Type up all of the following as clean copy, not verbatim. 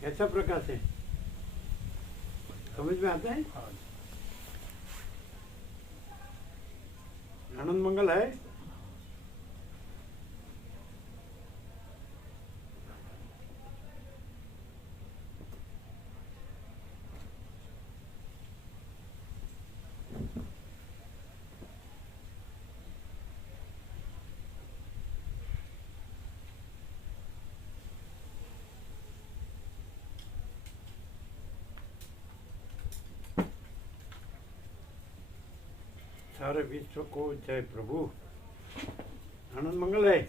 कैसा प्रकाश है, समझ में आता है? आनंद मंगल है। सारे विश्व को जय प्रभु। आनंद मंगल है।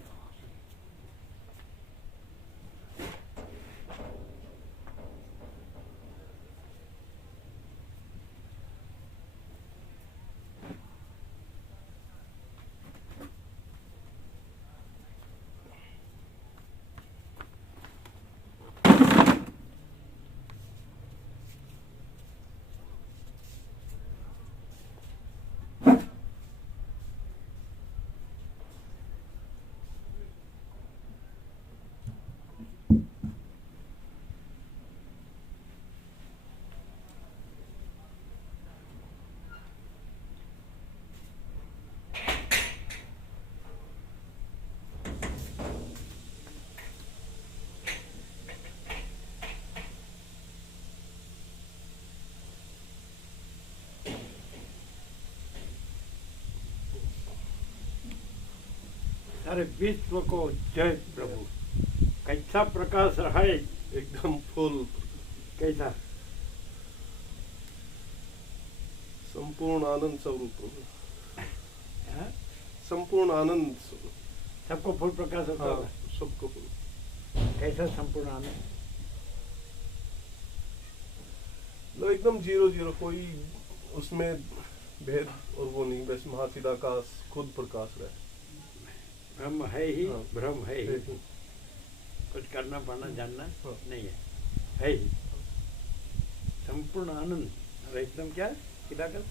सारे विश्व को जय प्रभु। कैसा प्रकाश रहा है, एकदम फुल। कैसा संपूर्ण आनंद स्वरूप, हाँ? संपूर्ण आनंद। सबको फुल प्रकाश होता हाँ, होगा। सबको फुल। कैसा संपूर्ण आनंद? लो एकदम जीरो जीरो, कोई उसमें भेद और वो नहीं, बस महाचिदाकाश खुद प्रकाश रहे। ब्रह्म है ही, हाँ। ब्रह्म है ही, है ही। कुछ करना पड़ना जानना हाँ। नहीं है ही संपूर्ण आनंद। और एकदम क्या चिदाकाश,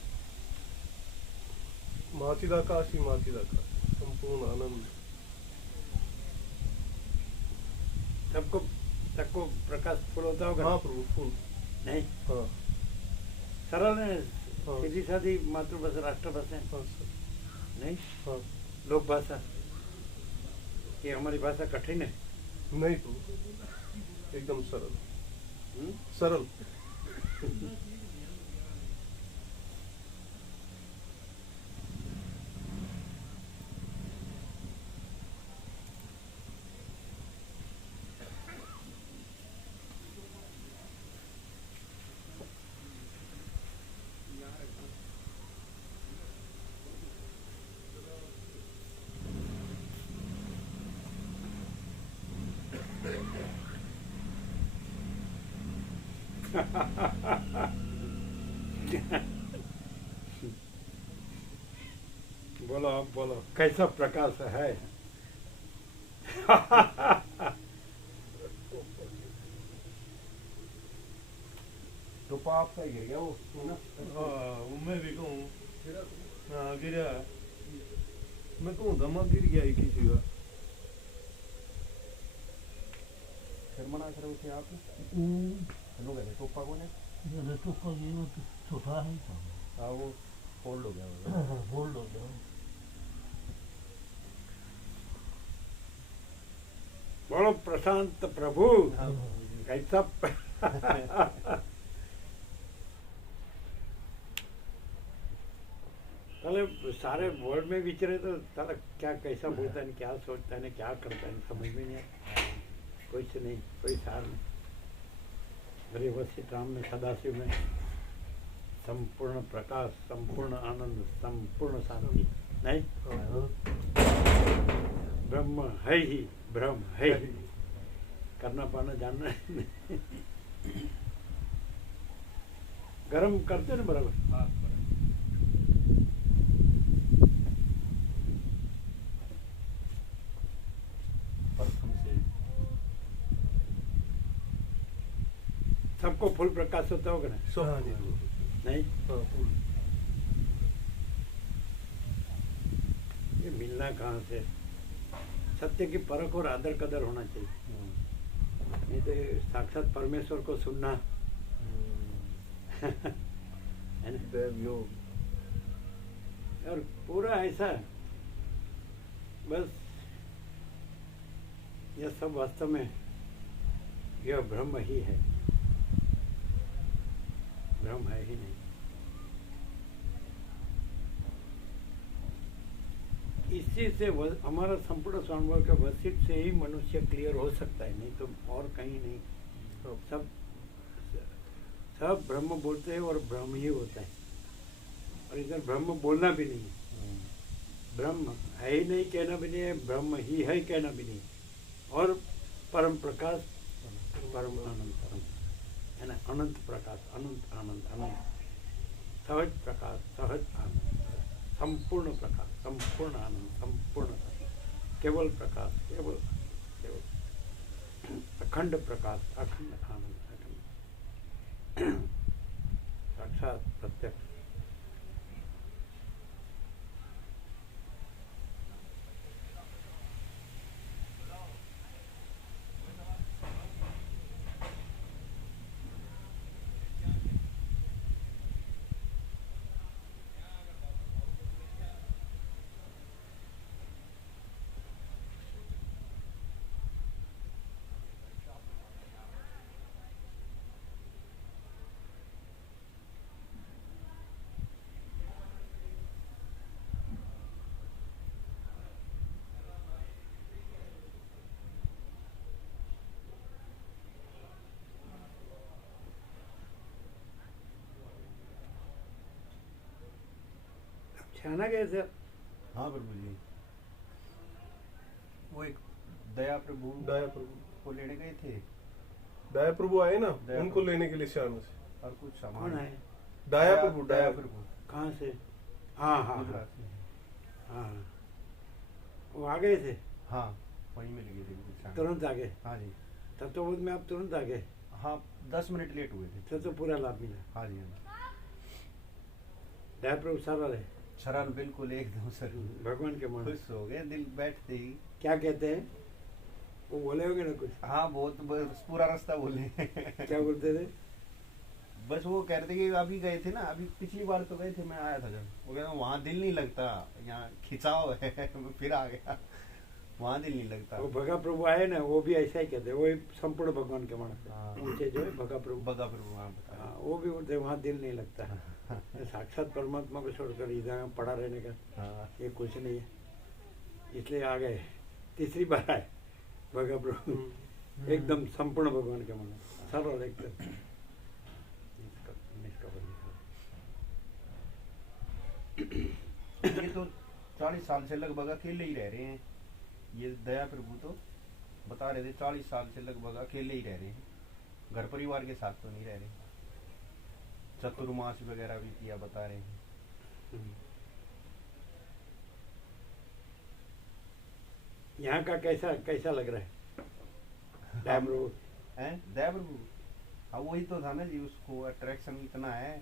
महाचिदाकाश ही महाचिदाकाश, संपूर्ण आनंद। सबको सबको प्रकाश फुल होता होगा। हाँ प्रभु, फुल। नहीं, हाँ सरल है, हाँ। सीधी सादी मातृभाषा राष्ट्रभाषा है। हाँ सर। नहीं, हाँ लोक भाषा। ये हमारी भाषा कठिन है। नहीं प्रभु, एकदम सरल हम्म? सरल। बोलो, आप बोलो, कैसा प्रकाश है? तो पाप का गिर गया वो ना। हाँ वो मैं भी कहूँ। हाँ गिरा, मैं कहूँ दमा गिर गया ही किसी का। फिर मना करे उसे आप हेलो कहते टोपा को ने तो कोई वो छोटा है हाँ वो फोल्ड हो गया होगा। होल्ड हो गया। बोलो प्रशांत प्रभु, कैसा साले सारे वर्ल्ड में विचरे तो साला क्या कैसा बोलता है, क्या सोचता है, क्या करता है, समझ में नहीं आता। कुछ नहीं, कोई सार नहीं। व्यवस्थित राम में, सदाशिव में संपूर्ण प्रकाश, संपूर्ण आनंद, संपूर्ण शांति। नहीं, ब्रह्म है ही, ब्रह्म है ही, करना पाना जानना है। गरम करते ना बराबर। सबको फुल प्रकाश होता होगा ना? सब नहीं, हाँ फुल। ये मिलना कहाँ से? सत्य की परख और आदर कदर होना चाहिए। नहीं तो साक्षात परमेश्वर को सुनना है ना। दैव योग। और पूरा ऐसा बस यह सब वास्तव में यह ब्रह्म ही है, ब्रह्म है ही नहीं। इसी से हमारा संपूर्ण स्वानुभव के वशिष्ठ से ही मनुष्य क्लियर हो सकता है, नहीं तो और कहीं नहीं। सब सब ब्रह्म बोलते हैं और ब्रह्म ही होता है, और इधर ब्रह्म बोलना भी नहीं है। ब्रह्म है ही नहीं कहना भी नहीं है, ब्रह्म ही है कहना भी नहीं, और परम प्रकाश, परम आनंद है ना, अनंत प्रकाश, अनंत आनंद, अनंत सहज प्रकाश, सहज आनंद, संपूर्ण प्रकाश, संपूर्ण आनंद, संपूर्ण केवल प्रकाश, केवल केवल अखंड प्रकाश, अखंड आनंद, अखंड साक्षात प्रत्यक्ष। छाना कैसे? हाँ प्रभु जी, वो एक दया प्रभु दया प्रभु, को लेने गए थे, दया प्रभु आए ना, दया उनको प्रभु। लेने के लिए श्याम से। और कुछ सामान कौन है? दया प्रभु, दया दया प्रभु कहाँ से? हाँ हाँ हाँ गुजरात से। हाँ, वो आ गए थे, हाँ वहीं मिल गए थे कुछ सामान। तुरंत आ गए। हाँ जी, तत्वबोध में आप तुरंत आ गए, हाँ 10 मिनट लेट हुए थे। तो पूरा लाभ मिला। हाँ जी, हाँ जी। दया प्रभु सरल है, सरल बिल्कुल एकदम सरल। भगवान के मन। खुश हो गए दिल बैठते ही। क्या कहते हैं? वो बोले होंगे ना कुछ? हाँ बहुत बस पूरा रास्ता बोले। क्या बोलते थे? बस वो कह रहे थे कि अभी गए थे ना, अभी पिछली बार तो गए थे, मैं आया था जब, वो कहते वहाँ दिल नहीं लगता, यहाँ खिंचाव है। फिर आ गया, वहाँ दिल नहीं लगता। वो भगा प्रभु आए ना, वो भी ऐसा ही कहते हैं, वो एक संपूर्ण भगवान के मन से हाँ। ऊंचे जो है भगा प्रभु, बगा प्रभु वहाँ बता हाँ, वो भी बोलते हैं, वहाँ दिल नहीं लगता। साक्षात परमात्मा को छोड़कर इधर पड़ा रहने का हाँ। ये कुछ नहीं है, इसलिए आ गए। तीसरी बार आए भगा प्रभु, एकदम संपूर्ण भगवान के मन, सरल एकदम ये तो 40 साल से लगभग अकेले ही रह रहे हैं, ये दया प्रभु तो बता रहे थे 40 साल से लगभग अकेले ही रह रहे हैं, घर परिवार के साथ तो नहीं रह रहे। चतुर्मास वगैरह भी किया बता रहे हैं। यहाँ का कैसा कैसा लग रहा है? डैम रोड हैं दया प्रभु, हाँ वही तो था ना जी, उसको अट्रैक्शन इतना है,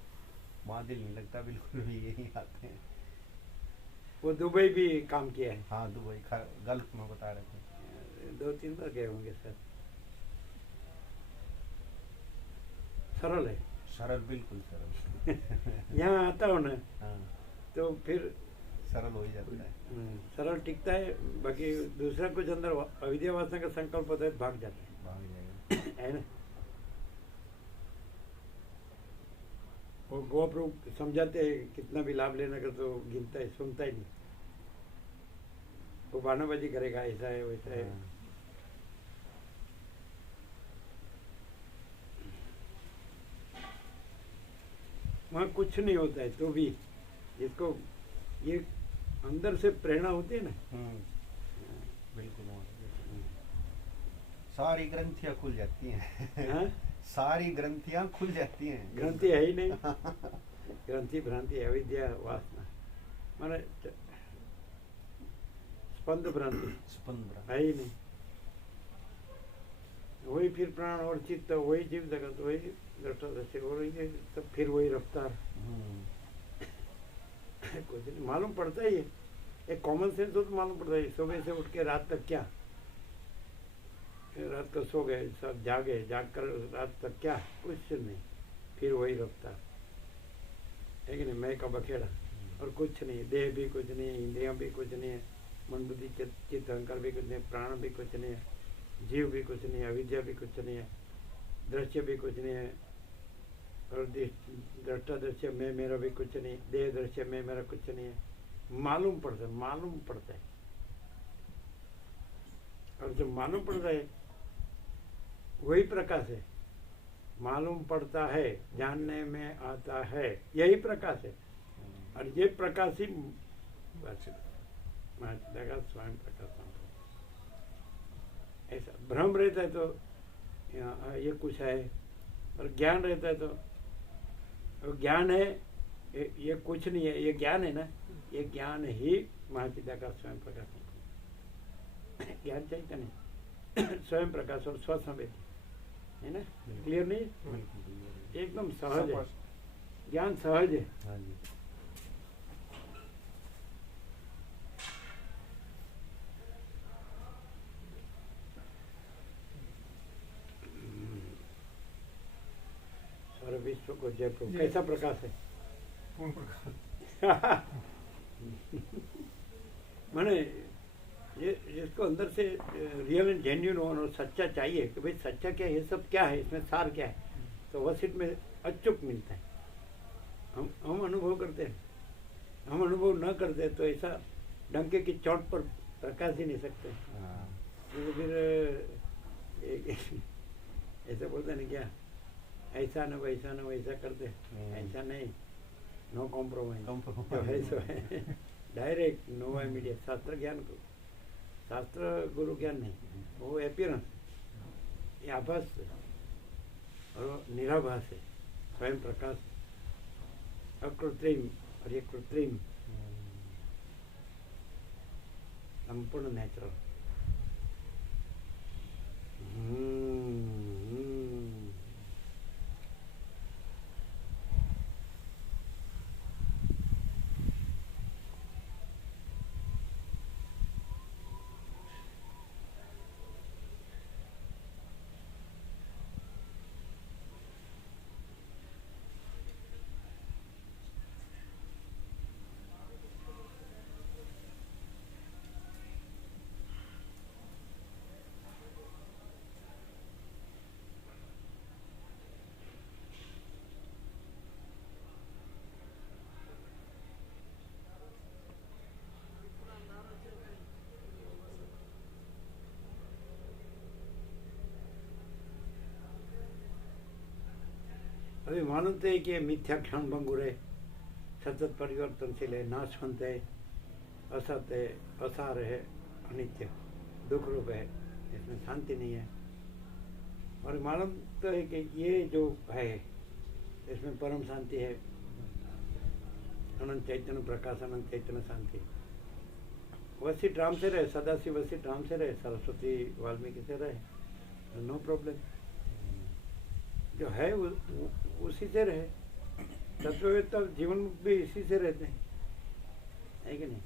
वहाँ दिल नहीं लगता बिल्कुल भी, यही आते हैं। वो दुबई भी काम किया है, हाँ दुबई गल्फ में बता रहे थे। 2-3 बार गए होंगे सर। सरल है, सरल बिल्कुल सरल। यहाँ आता हो ना हाँ तो फिर सरल हो ही जाता है। सरल टिकता है, बाकी दूसरा कुछ अंदर अविद्या वासना का संकल्प होता है, भाग जाता है, भाग जाएगा। है ना। वो गोप्रभु समझाते हैं, कितना भी लाभ लेना का तो गिनता है, सुनता ही नहीं, वो बहानाबाजी करेगा, ऐसा है वैसा है। हाँ। वहाँ कुछ नहीं होता है, तो भी जिसको ये अंदर से प्रेरणा होती है ना, बिल्कुल सारी ग्रंथियां खुल जाती हैं। हाँ? सारी ग्रंथियां खुल जाती हैं। ग्रंथि है ही नहीं, ग्रंथि भ्रांति अविद्या वासना माने स्पंद भ्रांति स्पंद है ही नहीं। वही फिर प्राण और चित्त, वही जीव जगत, वही दृष्टा दृश्य, वही सब फिर वही रफ्तार। कुछ नहीं मालूम पड़ता ही है, एक कॉमन सेंस हो तो मालूम पड़ता है। सुबह से उठ के रात तक क्या रात को सो गए, सब जागे, जाग कर रात तक क्या, कुछ नहीं, फिर वही रफ्तार है कि नहीं, मैं का बखेड़ा, और कुछ नहीं, देह भी कुछ नहीं है, इंद्रियां भी कुछ नहीं है, मन बुद्धि चित्त अहंकार भी कुछ नहीं है, प्राण भी कुछ नहीं है, जीव भी कुछ नहीं है, अविद्या भी कुछ नहीं है, दृश्य भी कुछ नहीं है, और दृष्टा दृश्य में मेरा भी कुछ नहीं, देह दृश्य में मेरा कुछ नहीं है, मालूम पड़ता है। और जो मालूम पड़ता है वही प्रकाश है, मालूम पड़ता है, जानने में आता है, यही प्रकाश है। और ये प्रकाश ही स्वयं प्रकाश। ऐसा भ्रम रहता है तो ये कुछ है, और ज्ञान रहता है तो ज्ञान है, ये कुछ नहीं है, ये ज्ञान है ना, ये ज्ञान ही महापिता का स्वयं प्रकाश ज्ञान चैतन्य स्वयं प्रकाश और स्वसंवेद है ना। क्लियर नहीं, एकदम सहज है, ज्ञान सहज है। हाँ जी। सारे विश्व को जय प्रभु। कैसा प्रकाश है? पूर्ण प्रकाश। माने ये जिसको अंदर से रियल एंड जेन्युइन और सच्चा चाहिए कि भाई सच्चा क्या है, ये सब क्या है, इसमें सार क्या है, तो वह सीट में अचूक मिलता है। हम अनुभव करते हैं, हम अनुभव न करते तो ऐसा डंके की चोट पर प्रकाश ही नहीं सकते। तो फिर ऐसा बोलते हैं क्या, ऐसा न वैसा करते, ऐसा नहीं, नो कॉम्प्रोमाइज, तो है सो है डायरेक्ट, नो इमीडिएट। शास्त्र ज्ञान को, शास्त्र गुरु ज्ञान नहीं, वो एपियरेंस, ये आभास और निराभास है, स्वयं प्रकाश, अकृत्रिम, और ये कृत्रिम, संपूर्ण नेचुरल। अभी मानते है कि ये मिथ्या क्षण भंगुर है, सतत परिवर्तनशील है, नाशवंत है, असत है, असार है, अनित्य, दुख रूप है, इसमें शांति नहीं है। और मालूम तो है कि ये जो है इसमें परम शांति है, अनंत चैतन्य प्रकाश, अनंत चैतन्य शांति। वशिष्ठ राम से रहे, सदाशिव वशिष्ठ राम से रहे, सरस्वती वाल्मीकि से रहे, नो प्रॉब्लम। जो है उसी से रहे, तत्ववेत्ता जीवन भी इसी से रहते हैं, है कि नहीं?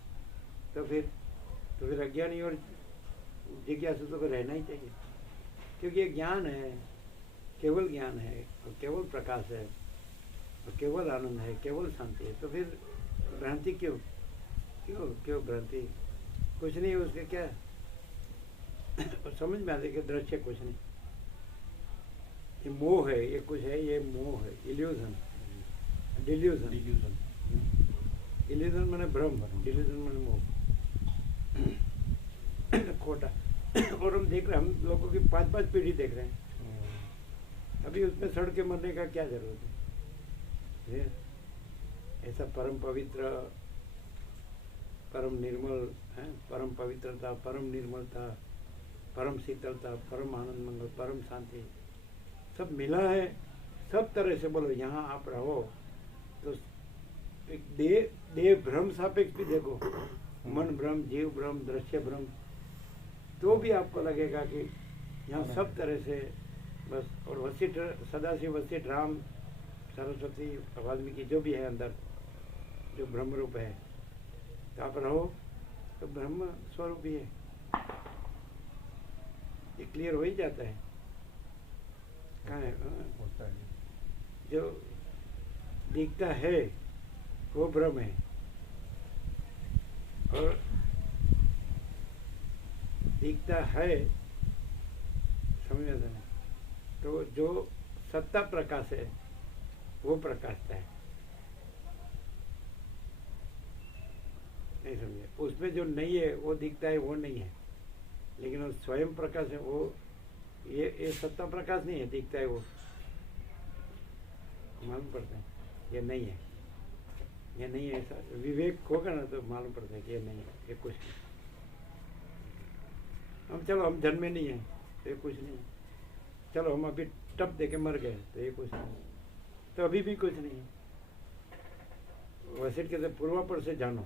तो फिर अज्ञानी और जिज्ञासु को रहना ही चाहिए, क्योंकि ये ज्ञान है, केवल ज्ञान है, और केवल प्रकाश है, और केवल आनंद है, केवल शांति है। तो फिर भ्रांति क्यों क्यों क्यों भ्रांति? कुछ नहीं उसके क्या और समझ में आते कि दृश्य कुछ नहीं, ये मोह है, ये कुछ है, ये मोह है, इल्यूजन, डिल्यूजन। इल्यूजन माने भ्रम, डिल्यूजन माने मोह, खोटा। और हम देख रहे हैं, हम लोगों की 5-5 पीढ़ी देख रहे हैं, अभी उसमें सड़ के मरने का क्या जरूरत है? ऐसा परम पवित्र, परम निर्मल है, परम पवित्रता, परम निर्मलता, परम शीतलता, परम आनंद मंगल, परम शांति सब मिला है। सब तरह से बोलो, यहाँ आप रहो तो एक देह भ्रम सापेक्ष भी देखो, मन भ्रम, जीव भ्रम, दृश्य भ्रम, तो भी आपको लगेगा कि यहाँ सब तरह से बस। और वशिष्ठ, सदाशिव वशिष्ठ, राम, सरस्वती, वाल्मीकि जो भी है अंदर, जो ब्रह्म रूप है, तो आप रहो तो ब्रह्म स्वरूप ही है। ये क्लियर हो ही जाता है। कहाँ है? होता है। जो दिखता है वो भ्रम है, और दिखता है, समझ आता है। तो जो सत्ता प्रकाश है वो प्रकाशता है, नहीं समझे? उसमें जो नहीं है वो दिखता है, वो नहीं है, लेकिन वो स्वयं प्रकाश है। वो ये सत्ता प्रकाश नहीं है, दिखता है वो, मालूम पड़ता है ये नहीं है, ये नहीं है। ऐसा विवेक होगा ना तो मालूम पड़ता है कि ये नहीं है, ये कुछ नहीं। हम चलो हम जन्मे नहीं है तो ये कुछ नहीं है, चलो हम अभी टप दे के मर गए तो ये कुछ नहीं, तो अभी भी कुछ नहीं है। वैसे कहते पूर्वापर से जानो,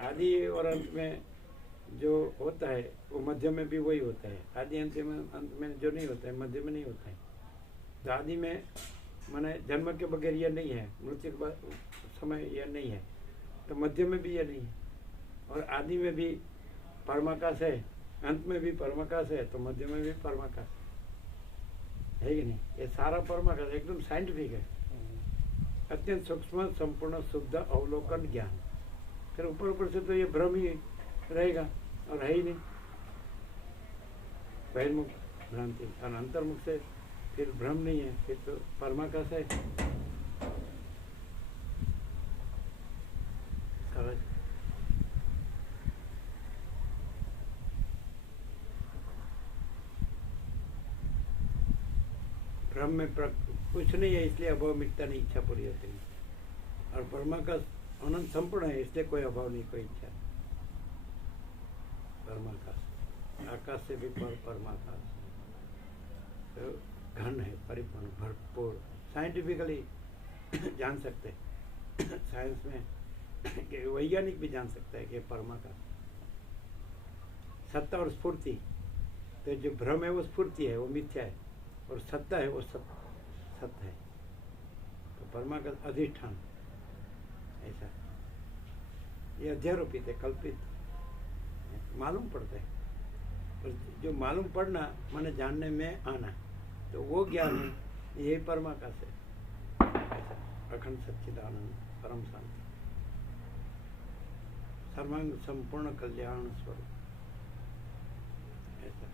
आदि और अंत में जो होता है वो मध्य में भी वही होता है, आदि अंत में जो नहीं होता है मध्य में नहीं होता है। तो आदि में माने जन्म के बगैर ये नहीं है, मृत्यु के बाद समय ये नहीं है, तो मध्य में भी ये नहीं है, और आदि में भी परमाकाश है, अंत में भी परमाकाश है, तो मध्य में भी परमाकाश है कि नहीं? ये सारा परमाकाश एकदम साइंटिफिक है, अत्यंत सूक्ष्म संपूर्ण शुद्ध अवलोकन ज्ञान। फिर ऊपर ऊपर से तो ये भ्रम ही रहेगा और है ही नहीं, बहिर्मुख भ्रांति, और अंतर्मुख से फिर भ्रम नहीं है, फिर तो परमाकाश है। सहज। भ्रम में कुछ नहीं है, इसलिए अभाव मिटता नहीं, इच्छा पूरी होती नहीं। और परमाकाश अनंत संपूर्ण है, इसलिए कोई अभाव नहीं, कोई इच्छा। परमाकाश आकाश से भी परमाकाश तो घन है, परिपूर्ण, भरपूर, साइंटिफिकली जान सकते हैं साइंस में, कि वैज्ञानिक भी जान सकता है कि परमाकाश सत्ता और स्फूर्ति। तो जो भ्रम है वो स्फूर्ति है, वो मिथ्या है, और सत्ता है वो सत्य है। तो परमाकाश अधिष्ठान ऐसा, ये अध्यारोपित है, कल्पित मालूम पड़ता है। और जो मालूम पड़ना माने जानने में आना, तो वो ज्ञान है, यही परमाकाश है। ऐसा अखंड सच्चिदानंद परम शांति, सर्वांग संपूर्ण कल्याण स्वरूप ऐसा।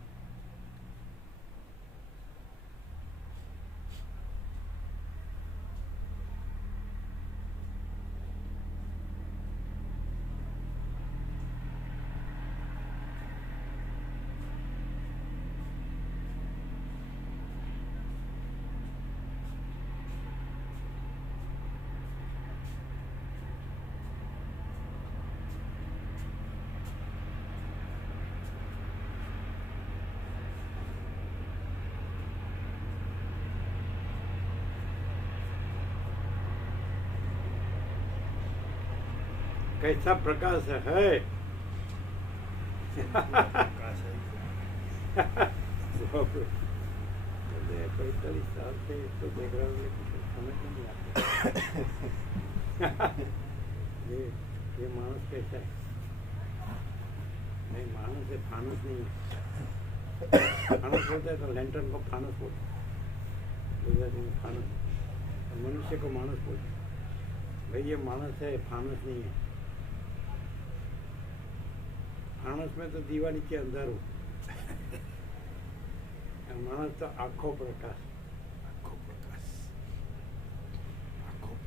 कैसा प्रकाश है बाप रे। 45 साल से इसको देख रहा हूँ, लेकिन कुछ समझ में नहीं आता ये मानस कैसा है? नहीं, मानस है, फानस नहीं है। फानस बोलता है तो लैंटर्न को फानस बोलते हैं, गुजराती में फानस, और मनुष्य को मानस बोलते हैं। भाई ये मानस है, फानस नहीं है। मानस में तो दीवा नीचे अंदर हो, मानस तो आंखों प्रकाश।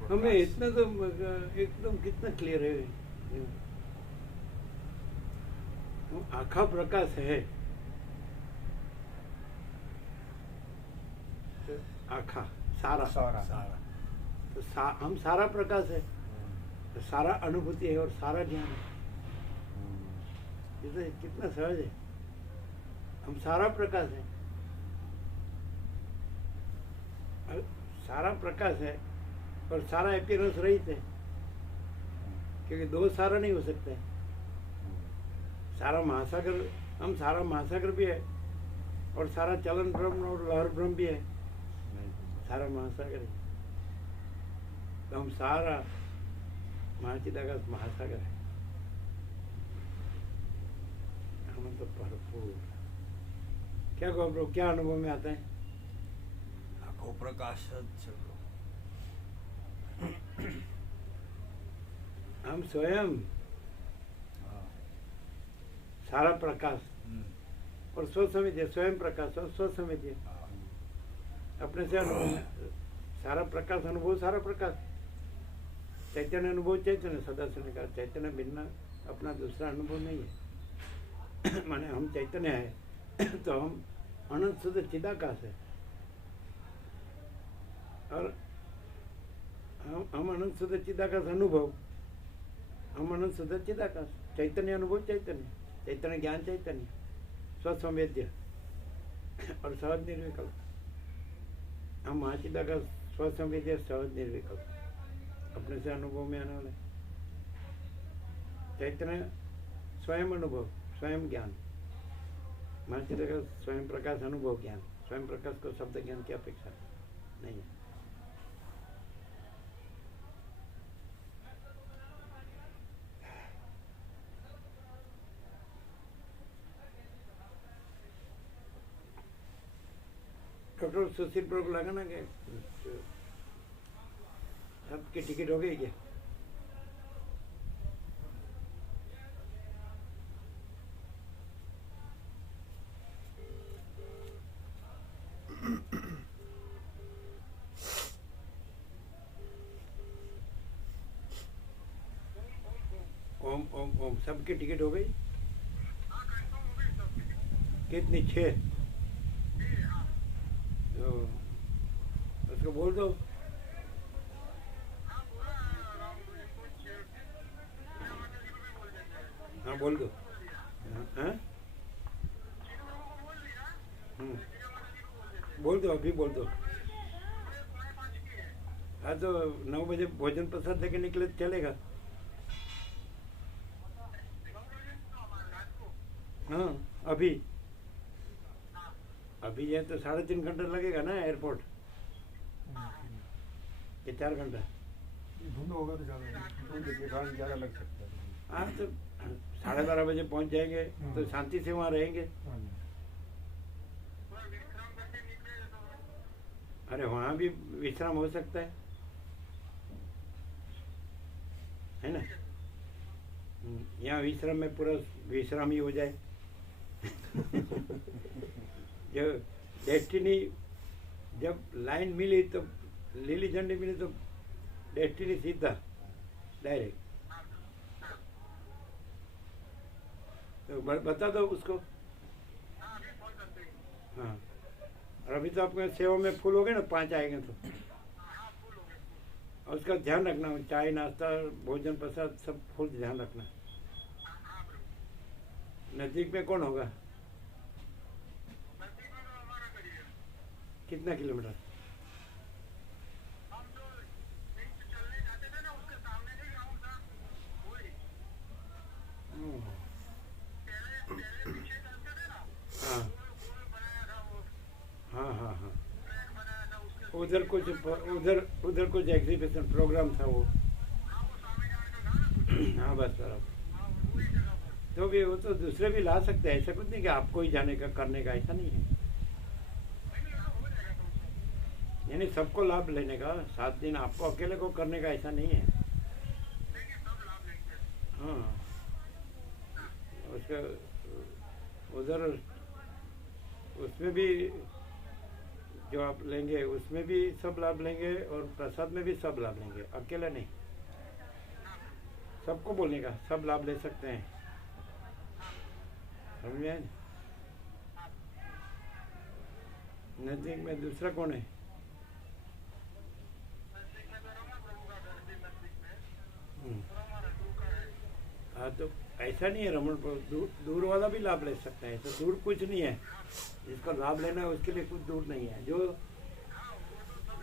हमें इतना तो एकदम कितना क्लियर है, आँखा प्रकाश है, तो आँखा सारा तो हम सारा प्रकाश है, तो सारा अनुभूति है और सारा ज्ञान है। ये तो कितना सहज है, हम सारा प्रकाश है, सारा प्रकाश है और सारा अपीयरेंस रहित है, क्योंकि दो सारा नहीं हो सकता है। सारा महासागर, हम सारा महासागर भी है और सारा चलन ब्रह्म और लहर ब्रह्म भी है, सारा महासागर है। तो हम सारा महाचिदाकाश महासागर है, हम तो भरपूर क्या घबरो, क्या अनुभव में आता है? આખો પ્રકાશ જ છે bro. हम स्वयं હા. सारा प्रकाश હમ. और स्व समिति, स्वयं प्रकाश और स्व समिति હા. अपने से अनुभव में सारा प्रकाश अनुभव, सारा प्रकाश चैतन्य अनुभव, चैतन्य सदा से निकाल चैतन्य भिन्न अपना दूसरा अनुभव नहीं है। माने हम चैतन्य है तो हम अनंत शुद्ध चिदाकाश है और हम अनंत शुद्ध चिदाकाश अनुभव, हम अनंत शुद्ध चिदाकाश चैतन्य अनुभव, चैतन्य चैतन्य ज्ञान, चैतन्य स्वसंवेद्य और सहज निर्विकल्प। हम महाचिदाकाश स्वसंवेद्य, सहज निर्विकल्प अपने से अनुभव में आने वाले चैतन्य स्वयं अनुभव, स्वयं ज्ञान। महाचिदाकाश स्वयं प्रकाश अनुभव ज्ञान। स्वयं प्रकाश को शब्द ज्ञान की अपेक्षा नहीं है। डॉक्टर सुशील प्रो को लगा ना कि आपकी टिकट हो गई क्या? ओम ओम ओम सबकी टिकट हो गई? कितनी? 6? तो उसको बोल दो। हाँ बोल दो। हाँ बोल दो, अभी बोल दो। हाँ तो 9 बजे भोजन प्रसाद लेके निकले तो चलेगा? हाँ अभी अभी है तो 3.5 घंटा लगेगा ना एयरपोर्ट, कि 4 घंटा? धुंध होगा तो ज़्यादा लग सकता है। हाँ तो 12:30 बजे पहुंच जाएंगे तो शांति से वहाँ रहेंगे। अरे वहाँ भी विश्राम हो सकता है ना? यहाँ विश्राम में पूरा विश्राम ही हो जाए। जो डेस्टिनी जब लाइन मिली तो लीली झंडी मिली तो डेस्टिनी सीधा डायरेक्ट। तो बता दो उसको। हाँ और अभी तो आपके सेवा में फुल हो गए ना, 5 आएंगे तो। और उसका ध्यान रखना, चाय नाश्ता भोजन प्रसाद सब फुल ध्यान रखना। नजदीक में कौन होगा? कितना किलोमीटर? हाँ हाँ हाँ उधर कुछ एग्जीबिशन प्रोग्राम था वो। हाँ बस बराबर। तो भी वो तो दूसरे भी ला सकते हैं, ऐसा कुछ नहीं कि आपको ही जाने का करने का, ऐसा नहीं है। यानी सबको लाभ लेने का, 7 दिन आपको अकेले को करने का ऐसा नहीं है। हाँ उसका उधर उसमें भी जो आप लेंगे उसमें भी सब लाभ लेंगे और प्रसाद में भी सब लाभ लेंगे, अकेले नहीं। सबको बोलने का, सब लाभ ले सकते हैं, समझे? नजदीक में दूसरा कौन है? हाँ तो ऐसा नहीं है रमन, दूर वाला भी लाभ ले सकते हैं। तो दूर कुछ नहीं है, जिसको लाभ लेना है उसके लिए कुछ दूर नहीं है। जो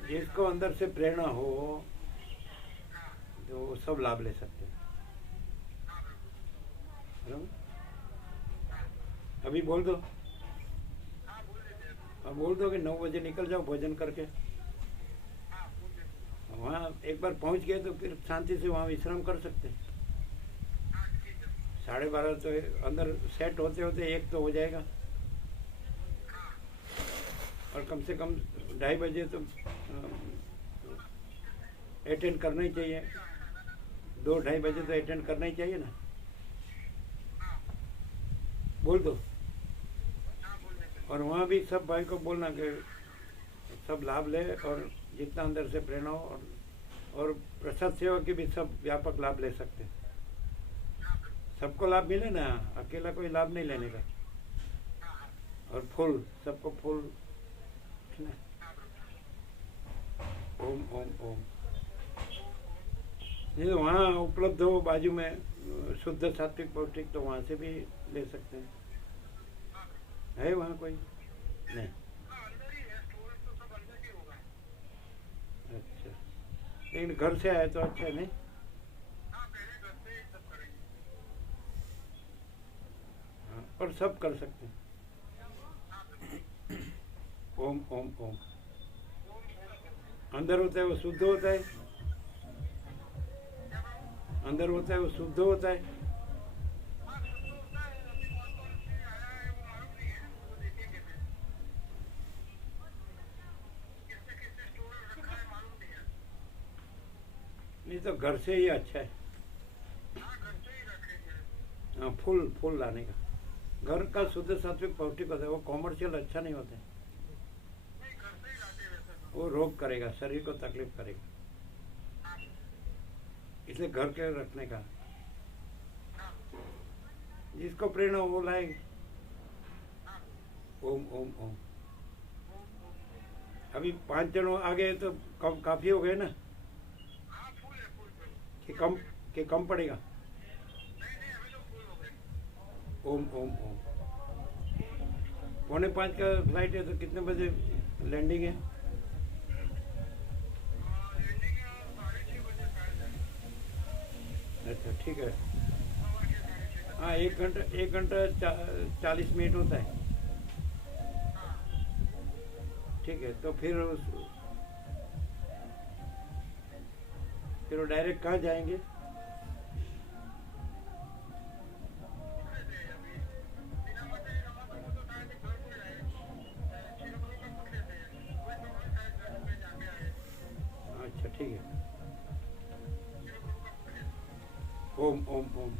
जिसको अंदर से प्रेरणा हो तो वो सब लाभ ले सकते हैं। अभी बोल दो। अब बोल दो कि 9 बजे निकल जाओ भोजन करके। वहाँ एक बार पहुँच गए तो फिर शांति से वहाँ विश्राम कर सकते हैं। 12:30 तो अंदर सेट होते होते 1 तो हो जाएगा। और कम से कम 2:30 बजे तो अटेंड करना ही चाहिए, 2-2:30 बजे तो अटेंड करना ही चाहिए ना, बोल दो। और वहाँ भी सब भाई को बोलना कि सब लाभ ले और जितना अंदर से प्रेरणा हो, और प्रसाद सेवा की भी सब व्यापक लाभ ले सकते हैं। सबको लाभ मिले ना, अकेला कोई लाभ नहीं लेने का। और फूल, सबको फूल, है ना? ओम ओम ओम। नहीं तो वहाँ उपलब्ध हो बाजू में शुद्ध सात्विक पौष्टिक, तो वहाँ से भी ले सकते हैं। है वहाँ कोई? नहीं। अच्छा, लेकिन घर से आए तो अच्छा नहीं? हाँ, और सब कर सकते हैं। ओम ओम ओम। अंदर होता है वो शुद्ध होता है, अंदर होता है वो शुद्ध होता है। नहीं तो घर से ही अच्छा है। हाँ, फूल फूल लाने का। घर का शुद्ध सात्विक पौष्टिक होता है, वो कॉमर्शियल अच्छा नहीं होता है। वो रोग करेगा, शरीर को तकलीफ करेगा, इसलिए घर के रखने का। जिसको प्रेरणा हो वो लाएंगे। ओम ओम ओम। अभी 5 जन आ गए तो कम काफी हो गए ना, कि कम पड़ेगा? ओम ओम ओम। 4:45 का फ्लाइट है, तो कितने बजे लैंडिंग है? अच्छा, ठीक है। हाँ, 1 घंटा 40 मिनट होता है। ठीक है, तो फिर वो डायरेक्ट कहाँ जाएंगे? अच्छा, ठीक है। ओम ओम ओम।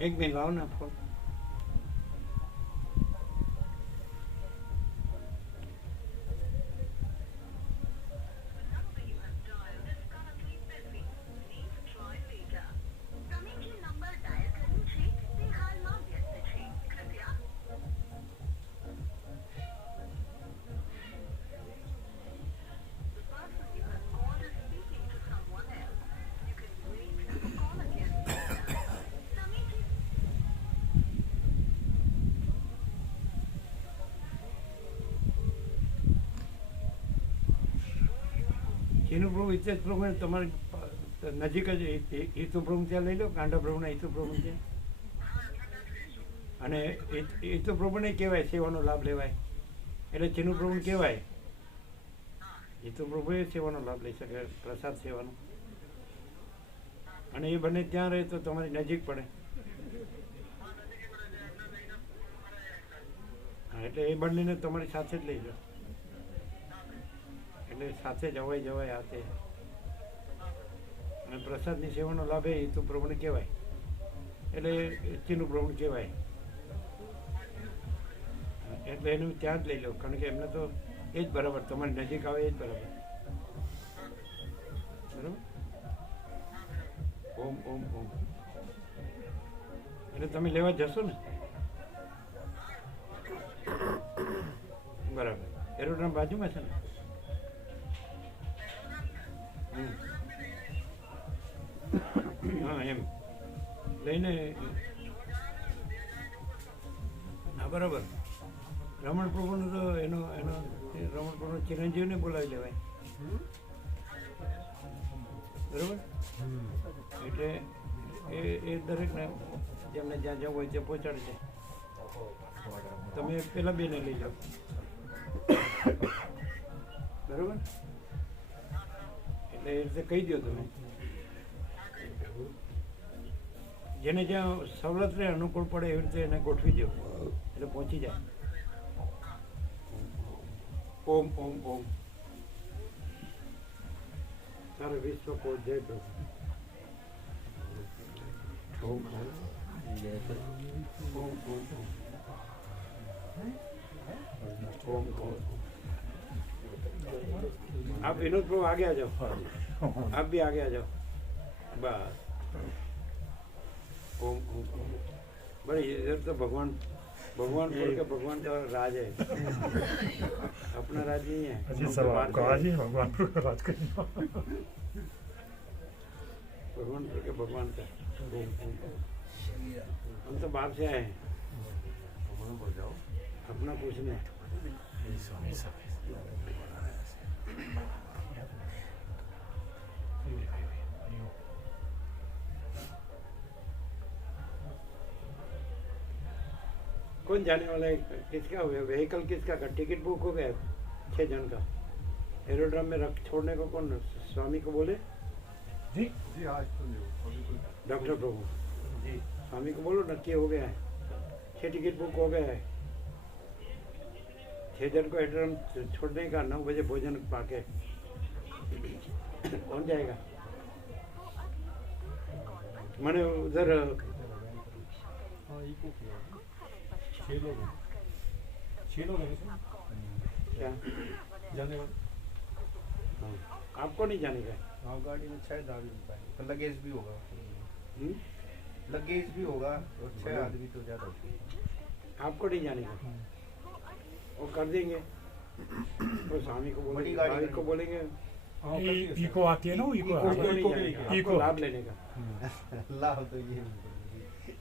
एक मिनट लाओ ना फोन। ચીનુ પ્રભુ હિતેશ પ્રભુ તમારી નજીક જ હિતુ પ્રભુ ત્યાં લઈ લો, ગાંડા પ્રભુના હિતુ પ્રભુ ત્યાં, અને હિતુ પ્રભુને કહેવાય સેવાનો લાભ લેવાય, એટલે ચીનુ પ્રભુને કહેવાય હિતુ પ્રભુએ સેવાનો લાભ લઈ શકે, પ્રસાદ સેવાનો, અને એ બંને ત્યાં રહે તો તમારી નજીક પડે. હા, એટલે એ બંનેને તમારી સાથે જ લઈ જાઓ, એટલે સાથે જવાય આ તે, અને પ્રસાદની સેવાનો લાભ એ હિતુ પ્રભુને કહેવાય, એટલે ચીનુ પ્રભુને કહેવાય, એટલે એનું ત્યાં જ લઈ લો, કારણ કે એમને તો એ જ બરાબર, તમારી નજીક આવે એ જ બરાબર. બરાબર? ઓમ ઓમ ઓમ. એટલે તમે લેવા જશો ને? બરાબર. એરોડ્રોમ બાજુમાં છે ને? હા, એમ લઈને, હા બરાબર. રમણ પ્રભુનો તો એનો રમણ પ્રભુનો ચિરંજીવને બોલાવી લેવાય, બરાબર? એટલે એ દરેકને જેમને જ્યાં જવું હોય ત્યાં પહોંચાડે છે. તમે પેલા બેને લઈ જાઓ, બરાબર? એટલે એ રીતે કહી દો તમે જેને જ્યાં સવલત રહે અનુકૂળ પડે એવી રીતે એને ગોઠવી દો એટલે પહોંચી જાય. ઓમ ઓમ ઓમ. સારે વિશ્વ કો જય પ્રભુ. ઓમ ઓમ ઓમ ઓમ ओम ओम. आप विनोद प्रभु आगे आ जाओ, आप भी आगे आ जाओ. बस. ओम ओम ओम. बड़े इधर तो भगवान भगवान बोल के भगवान का राज है. अपना राज नहीं है. अजी सब आपका राज ही भगवान का राज करेगा. भगवान बोल के भगवान का. ओम ओम ओम. हम तो बाप से आए हैं. अपना पूछने. कौन जाने वाला है? किसका हुआ? व्हीकल किसका का? टिकट बुक हो गया 6 जन का. एरोड्रम में रख छोड़ने को कौन? स्वामी को बोले. जी जी आज तो नहीं हो, अभी तो डॉक्टर प्रभु जी स्वामी को बोलो नक्की हो गया है. 6 टिकट बुक हो गया है. 6 जन को एरोड्रम छोड़ने का. 9 बजे भोजन पाके कौन जाएगा? मैंने उधर हाँ इको किया 6 लोग हैं 6 लोग हैं इसमें क्या? जाने वाले. हाँ. आपको नहीं जाने का. हाँ गाड़ी में 6 जा भी नहीं पाएंगे तो लगेज भी होगा. हम्म? लगेज भी होगा और 6 आदमी तो ज़्यादा होते हैं. आपको नहीं जाने का. वो कर देंगे. तो स्वामी को बड़ी बोलेंगे, गाड़ी भाई को बोलेंगे. हाँ कर दिया सर. इको आती है ना वो इको आपको आती है. नहीं जाने का. आपको लाभ लेने का. लाभ तो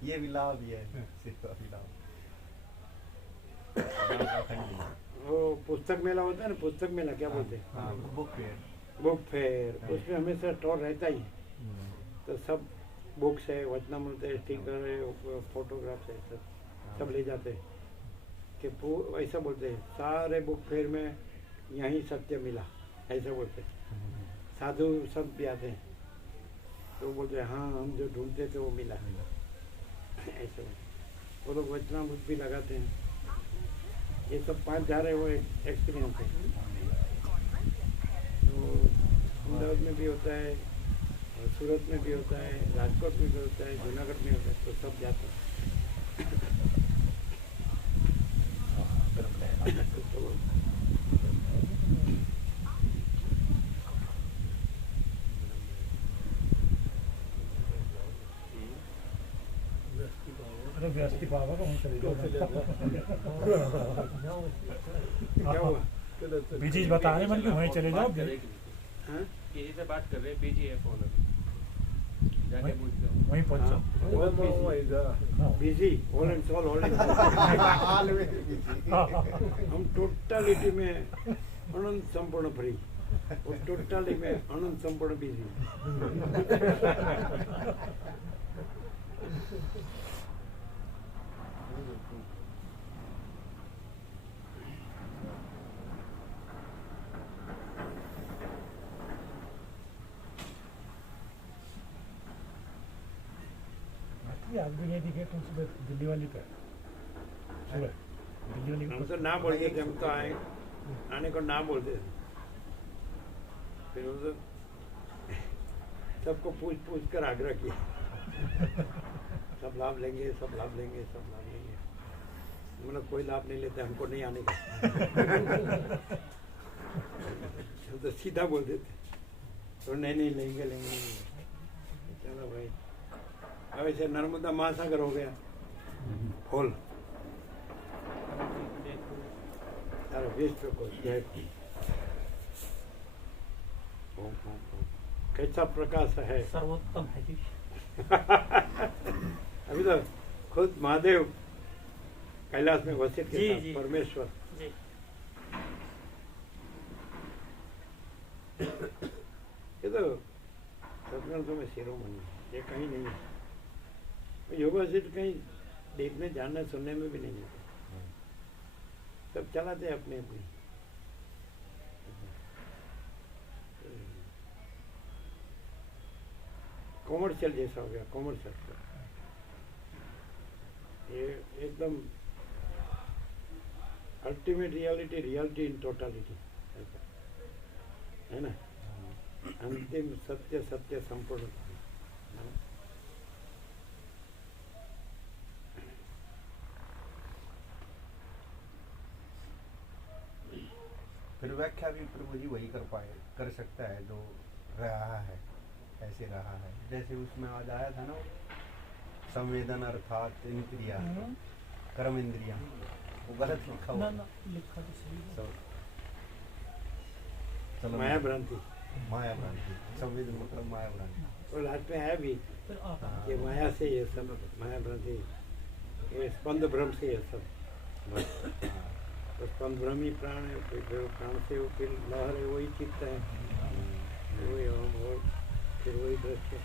ये भी लाभ ही है. सेवा भी लाभ. वो पुस्तक मेला होता है ना. पुस्तक मेला क्या बोलते हैं? हाँ बुक फेयर. Book fair. उसमें हमेशा स्टॉल रहता ही है. तो सब बुक्स है, वचनामृत है, स्टिकर है, फोटोग्राफ्स है, सब ले जाते हैं. कि ऐसा बोलते हैं सारे बुक फेयर में यहीं सत्य मिला. ऐसा बोलते हैं. साधु सब भी आते हैं तो बोलते हैं हाँ हम जो ढूंढते थे वो मिला. ऐसा वो लोग वचनामृत भी लगाते हैं. ये सब 5 जा रहे वो एक्सपीरियंस है. तो अहमदाबाद में भी होता है, और सूरत में भी होता है, राजकोट में भी होता है, जूनागढ़ में होता है. तो सब जाते हैं. तो अरे व्यस्ति बाबा का वहीं चले जाओ. क्या हुआ? बीजी बता रहे मन कि वहीं चले जाओ. हाँ? किसी से बात कर रहे हैं. बिजी है फोन. जाके पूछ लो. वहीं पहुंचो. बहुत बिजी. ऑल एंड ऑल हम टोटलिटी में अनंत संपूर्ण फ्री और टोटली में अनंत संपूर्ण बिजी. आज भी नहीं दिखे तुम सुबह दिल्ली वाली पे. सुबह दिल्ली वाली हम तो ना बोलते थे. हम तो आए आने को ना बोलते थे. फिर वो तो सबको पूछ पूछ कर आग्रह किया. सब लाभ लेंगे, सब लाभ लेंगे, सब लाभ लेंगे. मतलब कोई लाभ नहीं लेते. हमको नहीं आने का. हम तो सीधा बोल देते. तो नहीं नहीं लेंगे लेंगे. चलो भाई. अब ऐसे नर्मदा महासागर हो गया फुल. सारे विश्व को जय. ओम ओम ओम. कैसा प्रकाश है. सर्वोत्तम है जी. अभी तो खुद महादेव कैलाश में वसित के जी, साथ जी. परमेश्वर. जी. ये तो सत्संग में शिरोमणि. ये कहीं नहीं है. योगा से कहीं देखने जानने सुनने में भी नहीं मिलते. सब चलाते हैं अपने अपनी. कॉमर्शियल जैसा हो गया, कॉमर्शियल। ये एकदम ultimate reality, reality in totality, है ना। अंतिम सत्य, सत्य संपूर्ण। फिर व्याख्या भी प्रभु जी वही कर सकता है जो रहा है, ऐसे रहा है। जैसे उसमें आज आया था ना, संवेदन अर्थात इंद्रिया, कर्म इंद्रिया, वो गलत लिखा हुआ। लिखा तो सही है। चलो माया भ्रांति, माया भ्रांति, संवेदन मतलब माया भ्रांति। और लास्ट में है भी फिर आप कि माया से ये सब, माया भ्रांति, ये स्पंद भ्रम से ये सब। तो स्पंद भ्रम ही प्राण है, फिर प्राण से वो फिर लहर है, वही चित्त है, वही हम, और फिर वही दृश्य।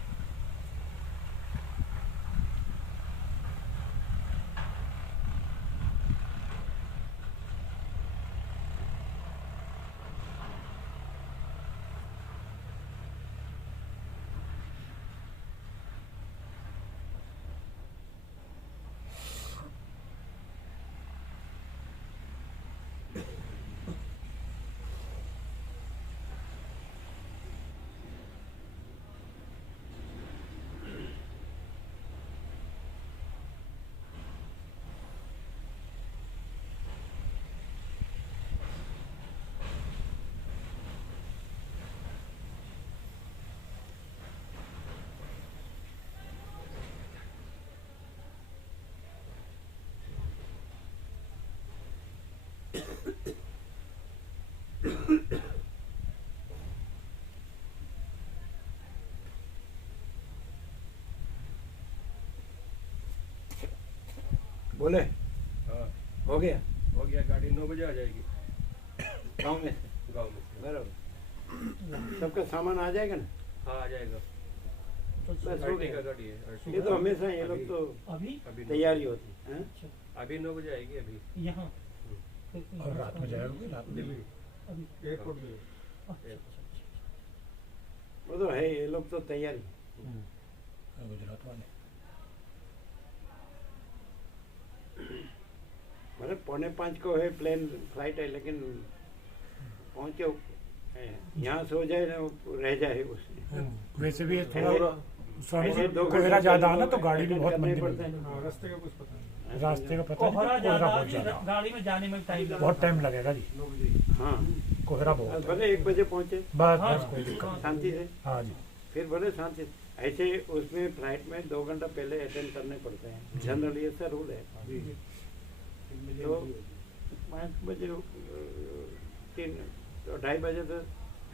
बोले हाँ हो गया हो गया, गाड़ी 9 बजे आ जाएगी गाँव में से, गाँव में से। बराबर। सबका सामान आ जाएगा ना। हाँ आ जाएगा, बस हो अर्टिगा गया। गाड़ी है अर्टिगा। ये तो हमेशा ये लोग तो अभी अभी तैयारी होती है। अच्छा, अभी 9 बजे आएगी अभी। यहाँ और रात में जाएगा, रात में दिल्ली अभी एयरपोर्ट में। अच्छा, अच्छा। वो तो है, ये लोग तो तैयारी। गुजरात वाले। मतलब 4:45 को है प्लेन, फ्लाइट है, लेकिन पहुंचे यहाँ से हो जाए ना, वो रह जाए उसमें। वैसे भी थोड़ा स्वामी ऐसे 2 घंटे कोहरा ज्यादा है ना, तो पहले गाड़ी भी बहुत करने मंदी पड़ते मिलती हैं। है। रास्ते का कुछ पता नहीं। रास्ते का पता नहीं, कोहरा कोहरा ज्यादा बहुत ज्यादा, गाड़ी में जाने में टाइम लगता बहुत टाइम लगेगा जी, 9 बजे। हाँ, कोहरा बहुत। भले 1 बजे पहुंचे बस हाँ, बस कोई दिक्कत नहीं। शांति से, हाँ जी, फिर भले शांति से। ऐसे उसमें फ्लाइट में 2 घंटा पहले अटेंड करने पड़ते हैं, जनरली ऐसा रूल है। तो 5 बजे 3 तो 2:30 बजे तक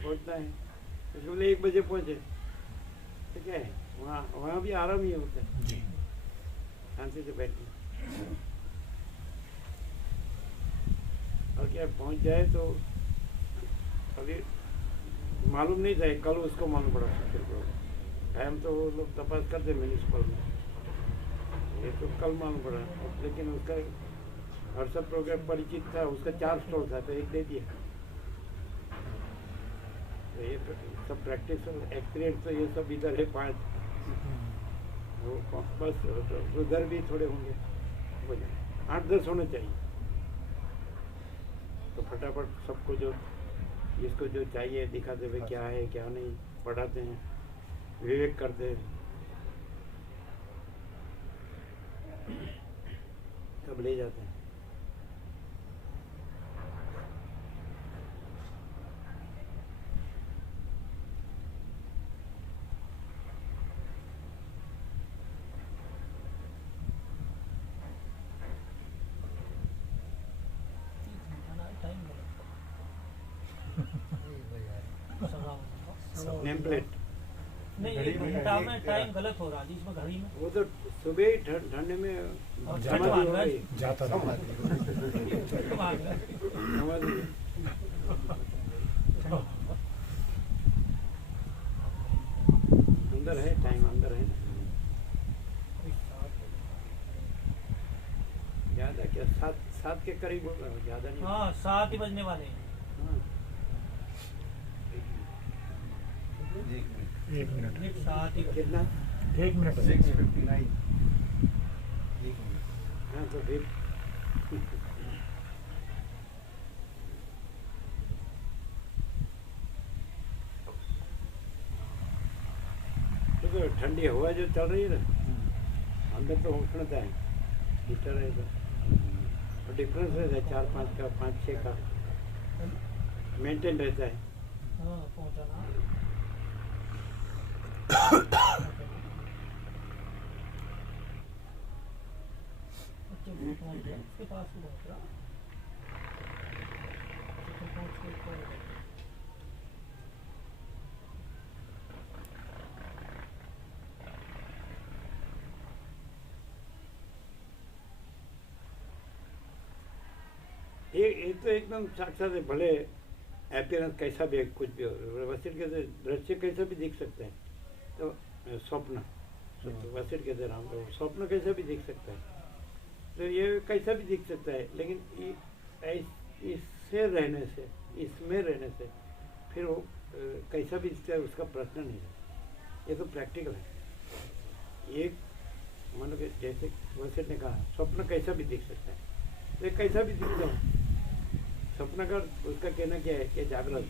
पहुंचना है, इसलिए 1 बजे पहुंचे तो क्या है, वहाँ भी आराम ही होता है, जी। शांति से बैठना। और क्या पहुंच जाए तो अभी मालूम नहीं था, कल उसको मालूम पड़ा टाइम, तो वो लोग तपास करते म्यूनिसिपल में, ये तो कल मालूम पड़ा। लेकिन उसका व्हाट्सएप प्रोग्राम परिचित था, उसका 4 स्टॉल था तो 1 दे दिया। तो ये सब प्रैक्टिस एक्सपीरियंस, तो ये सब इधर है 5, वो बस तो उधर भी थोड़े होंगे, 8-10 होने चाहिए। तो फटाफट सबको जो जिसको जो चाहिए दिखाते हुए क्या है क्या नहीं, पढ़ाते हैं, विवेक करते हैं, तब ले जाते हैं। नेम प्लेट नहीं, 1 घंटा में टाइम गलत हो रहा है इसमें घड़ी में। वो तो सुबह ही ठंडे में और जाता समाधि हो गई। जाता था। समाधि। अंदर है, टाइम अंदर है ना। ज्यादा क्या, 7 के करीब होगा, ज्यादा नहीं। हाँ 7 ही बजने वाले हैं। हाँ। 1 मिनट एक साथ ही कितना? 1 मिनट 6:59 1 मिनट। हाँ तो फिर तो ठंडी हवा जो चल रही है ना, अंदर तो उष्णता है, हीटर है तो डिफरेंस रहता है 4-5 का, 5-6 का मेंटेन रहता है। हाँ पहुंचाना बच्चे को पहुंच गया उसके पास ही पहुंच रहा तो पहुंच के ऊपर ये तो एकदम साक्षात है, भले अपीयरेंस कैसा भी है, कुछ भी हो, वसीट के दृश्य कैसा भी दिख सकता है। तो स्वप्न वसीट के राम तो स्वप्न कैसा भी दिख सकता है, तो ये कैसा भी दिख सकता है, लेकिन इससे रहने से, इसमें रहने से फिर वो कैसा भी दिखता है उसका प्रश्न नहीं है। ये तो प्रैक्टिकल है। ये मानो कि जैसे वसीट ने कहा स्वप्न कैसा भी दिख सकता है, तो ये कैसा भी दिखता है। स्वप्न का उसका कहना क्या है कि जागृत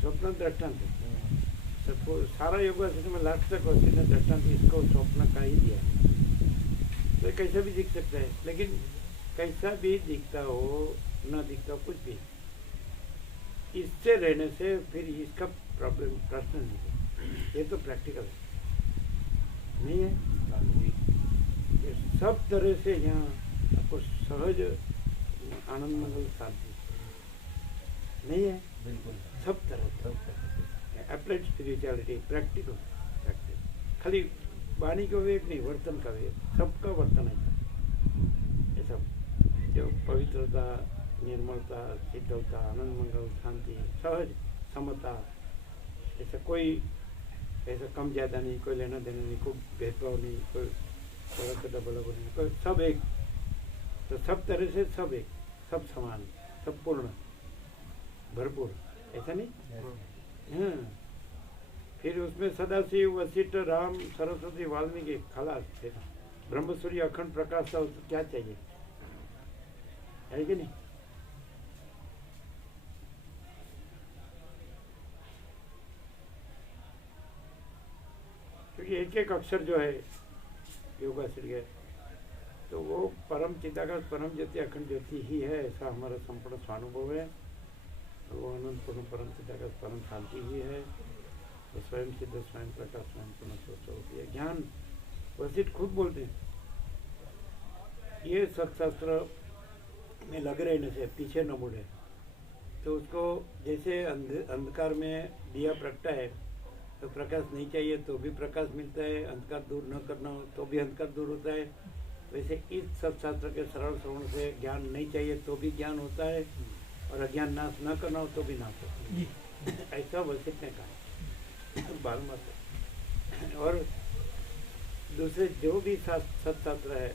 स्वप्न दृष्टांत है। सबको सारा योग में लास्ट तक ने दृष्टांत इसको स्वप्न का ही दिया है। तो कैसा भी दिख सकता है, लेकिन कैसा भी दिखता हो न दिखता हो कुछ भी, इससे रहने से फिर इसका प्रॉब्लम प्रश्न नहीं है। ये तो प्रैक्टिकल है, नहीं है। ये सब तरह से यहाँ आपको सहज आनंद मंगल शांति नहीं है, बिल्कुल सब तरह से अप्लाइड स्पिरिचुअलिटी प्रैक्टिकल खाली वाणी का वेग नहीं, वर्तन का वेग, सबका वर्तन है। ये सब जो पवित्रता, निर्मलता, शीतलता, आनंद मंगल शांति, सहज समता, ऐसा कोई ऐसा कम ज़्यादा नहीं, कोई लेना देना नहीं, कोई भेदभाव नहीं, कोई बड़ा छोटा बड़ा नहीं, कोई सब एक। तो सब तरह से सब एक, सब समान, सब पूर्ण, भरपूर, ऐसा नहीं। हाँ, फिर उसमें सदाशिव, वशिष्ठ, राम, सरस्वती, वाल्मीकि, खलास, ब्रह्मसूर्य, अखंड प्रकाश का उसको क्या चाहिए, है कि नहीं। क्योंकि एक एक अक्षर जो है योगा से गए तो वो परम चिदाकाश, परम ज्योति, अखंड ज्योति ही है, ऐसा हमारा संपूर्ण स्वानुभव है। वो अनंत पूर्ण परम चिदाकाश, परम शांति ही है। वो स्वयं सिद्ध, स्वयं प्रकाश, स्वयं पूर्ण होती है। ज्ञान वशिष्ठ खुद बोलते हैं, ये सत्शास्त्र में लग रहने से पीछे न मुड़े। तो उसको जैसे अंधकार में दिया प्रगटा है तो प्रकाश नहीं चाहिए तो भी प्रकाश मिलता है, अंधकार दूर न करना हो तो भी अंधकार दूर होता है। वैसे इस सत्शास्त्र के सरल श्रवण से ज्ञान नहीं चाहिए तो भी ज्ञान होता है, और अज्ञान नाश न करना हो तो भी नाश होता है। ऐसा वशिष्ठ ने कहा बालमत। और दूसरे जो भी सत्शास्त्र है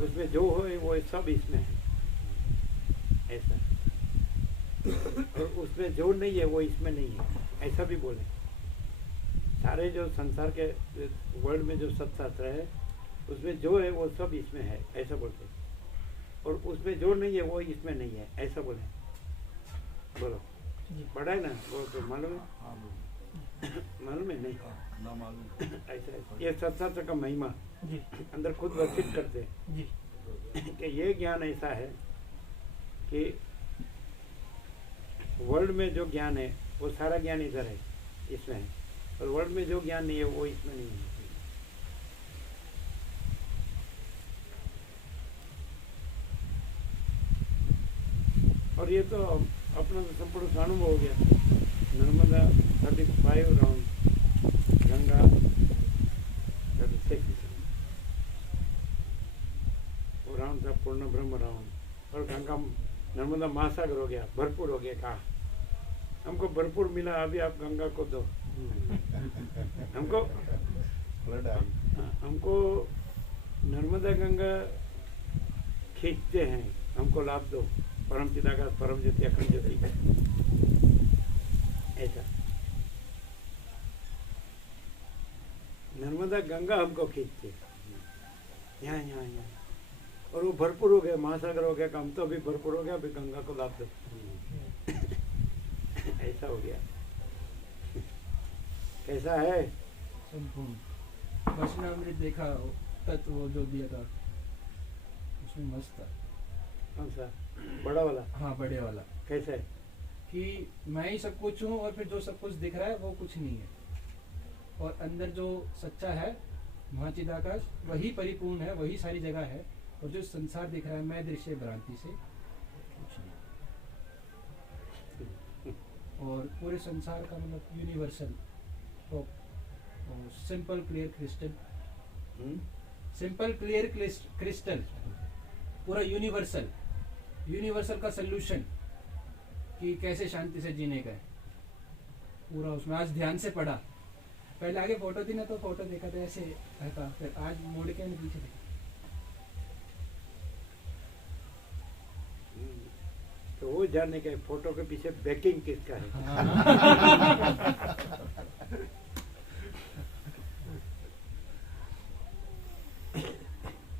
उसमें जो हो वो सब इसमें है, ऐसा। और उसमें जो नहीं है वो इसमें नहीं है, ऐसा भी बोले। सारे जो संसार के वर्ल्ड में जो सत्शास्त्र है उसमें जो है वो सब इसमें है, ऐसा बोलते। और उसमें जो नहीं है वो इसमें नहीं है, ऐसा बोले। बोलो पढ़ा है ना, वो तो मालूम है, मालूम है नहीं, ना मालूम। ऐसा है। ये सत्शास्त्र का महिमा जी अंदर खुद वर्षित करते जी कि ये ज्ञान ऐसा है कि वर्ल्ड में जो ज्ञान है वो सारा ज्ञान इधर है, इसमें है। और वर्ल्ड में जो ज्ञान नहीं है वो इसमें नहीं है। और ये तो अपना तो संपूर्ण स्वानुभव हो गया। नर्मदा 35 राउंड, गंगा 36 वो राउंड था पूर्ण ब्रह्म राउंड। और गंगा नर्मदा महासागर हो गया, भरपूर हो गया। कहा हमको भरपूर मिला, अभी आप गंगा को दो। हमको नर्मदा गंगा खींचते हैं, हमको लाभ दो। परम चिदाकाश, परम ज्योति, अखंड ज्योति, ऐसा। नर्मदा गंगा हमको खींचती है, यहाँ यहाँ यहाँ, और वो भरपूर हो गया, महासागर हो गया, हम तो अभी भरपूर हो गया, अभी गंगा को लाभ दो। ऐसा हो गया। कैसा है? संपूर्ण वचनामृत देखा तत्व वो जो दिया था उसमें मस्त था। कौन सा? बड़ा वाला? हाँ बड़े वाला। कैसा है? कि मैं ही सब कुछ हूँ और फिर जो सब कुछ दिख रहा है वो कुछ नहीं है, और अंदर जो सच्चा है महाचिदाकाश वही परिपूर्ण है, वही सारी जगह है, और जो संसार दिख रहा है मैं दृश्य भ्रांति से कुछ नहीं। और पूरे संसार का मतलब universal, simple clear crystal, simple clear crystal, पूरा यूनिवर्सल का सोल्यूशन कि कैसे शांति से जीने का है पूरा उसमें। आज ध्यान से पढ़ा, पहले आगे फोटो थी ना तो फोटो देखा था ऐसे रहता, फिर आज मोड़ के पीछे देखा। तो वो जानने का फोटो के पीछे बैकिंग किसका है।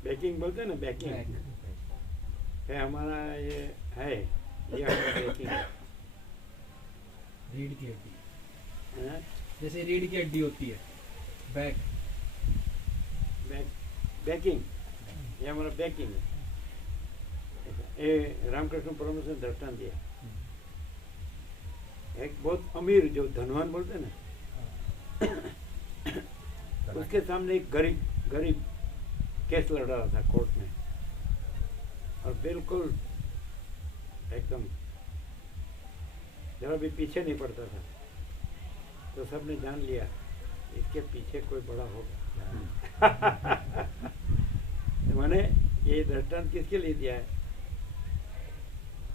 बैकिंग बोलते हैं ना, बैकिंग है हमारा, ये है, ये हमारा बैकिंग है। रीढ़ की हड्डी, हाँ? जैसे रीढ़ की हड्डी होती है, बैकिंग, ये हमारा बैकिंग है। ये रामकृष्ण परमहंस ने दृष्टांत दिया। एक बहुत अमीर जो धनवान बोलते हैं ना, उसके सामने एक गरीब केस लड़ रहा था कोर्ट में, और बिल्कुल एकदम जरा भी पीछे नहीं पड़ता था। तो सबने जान लिया इसके पीछे कोई बड़ा होगा। तो मैंने ये दृष्टांत किसके लिए दिया है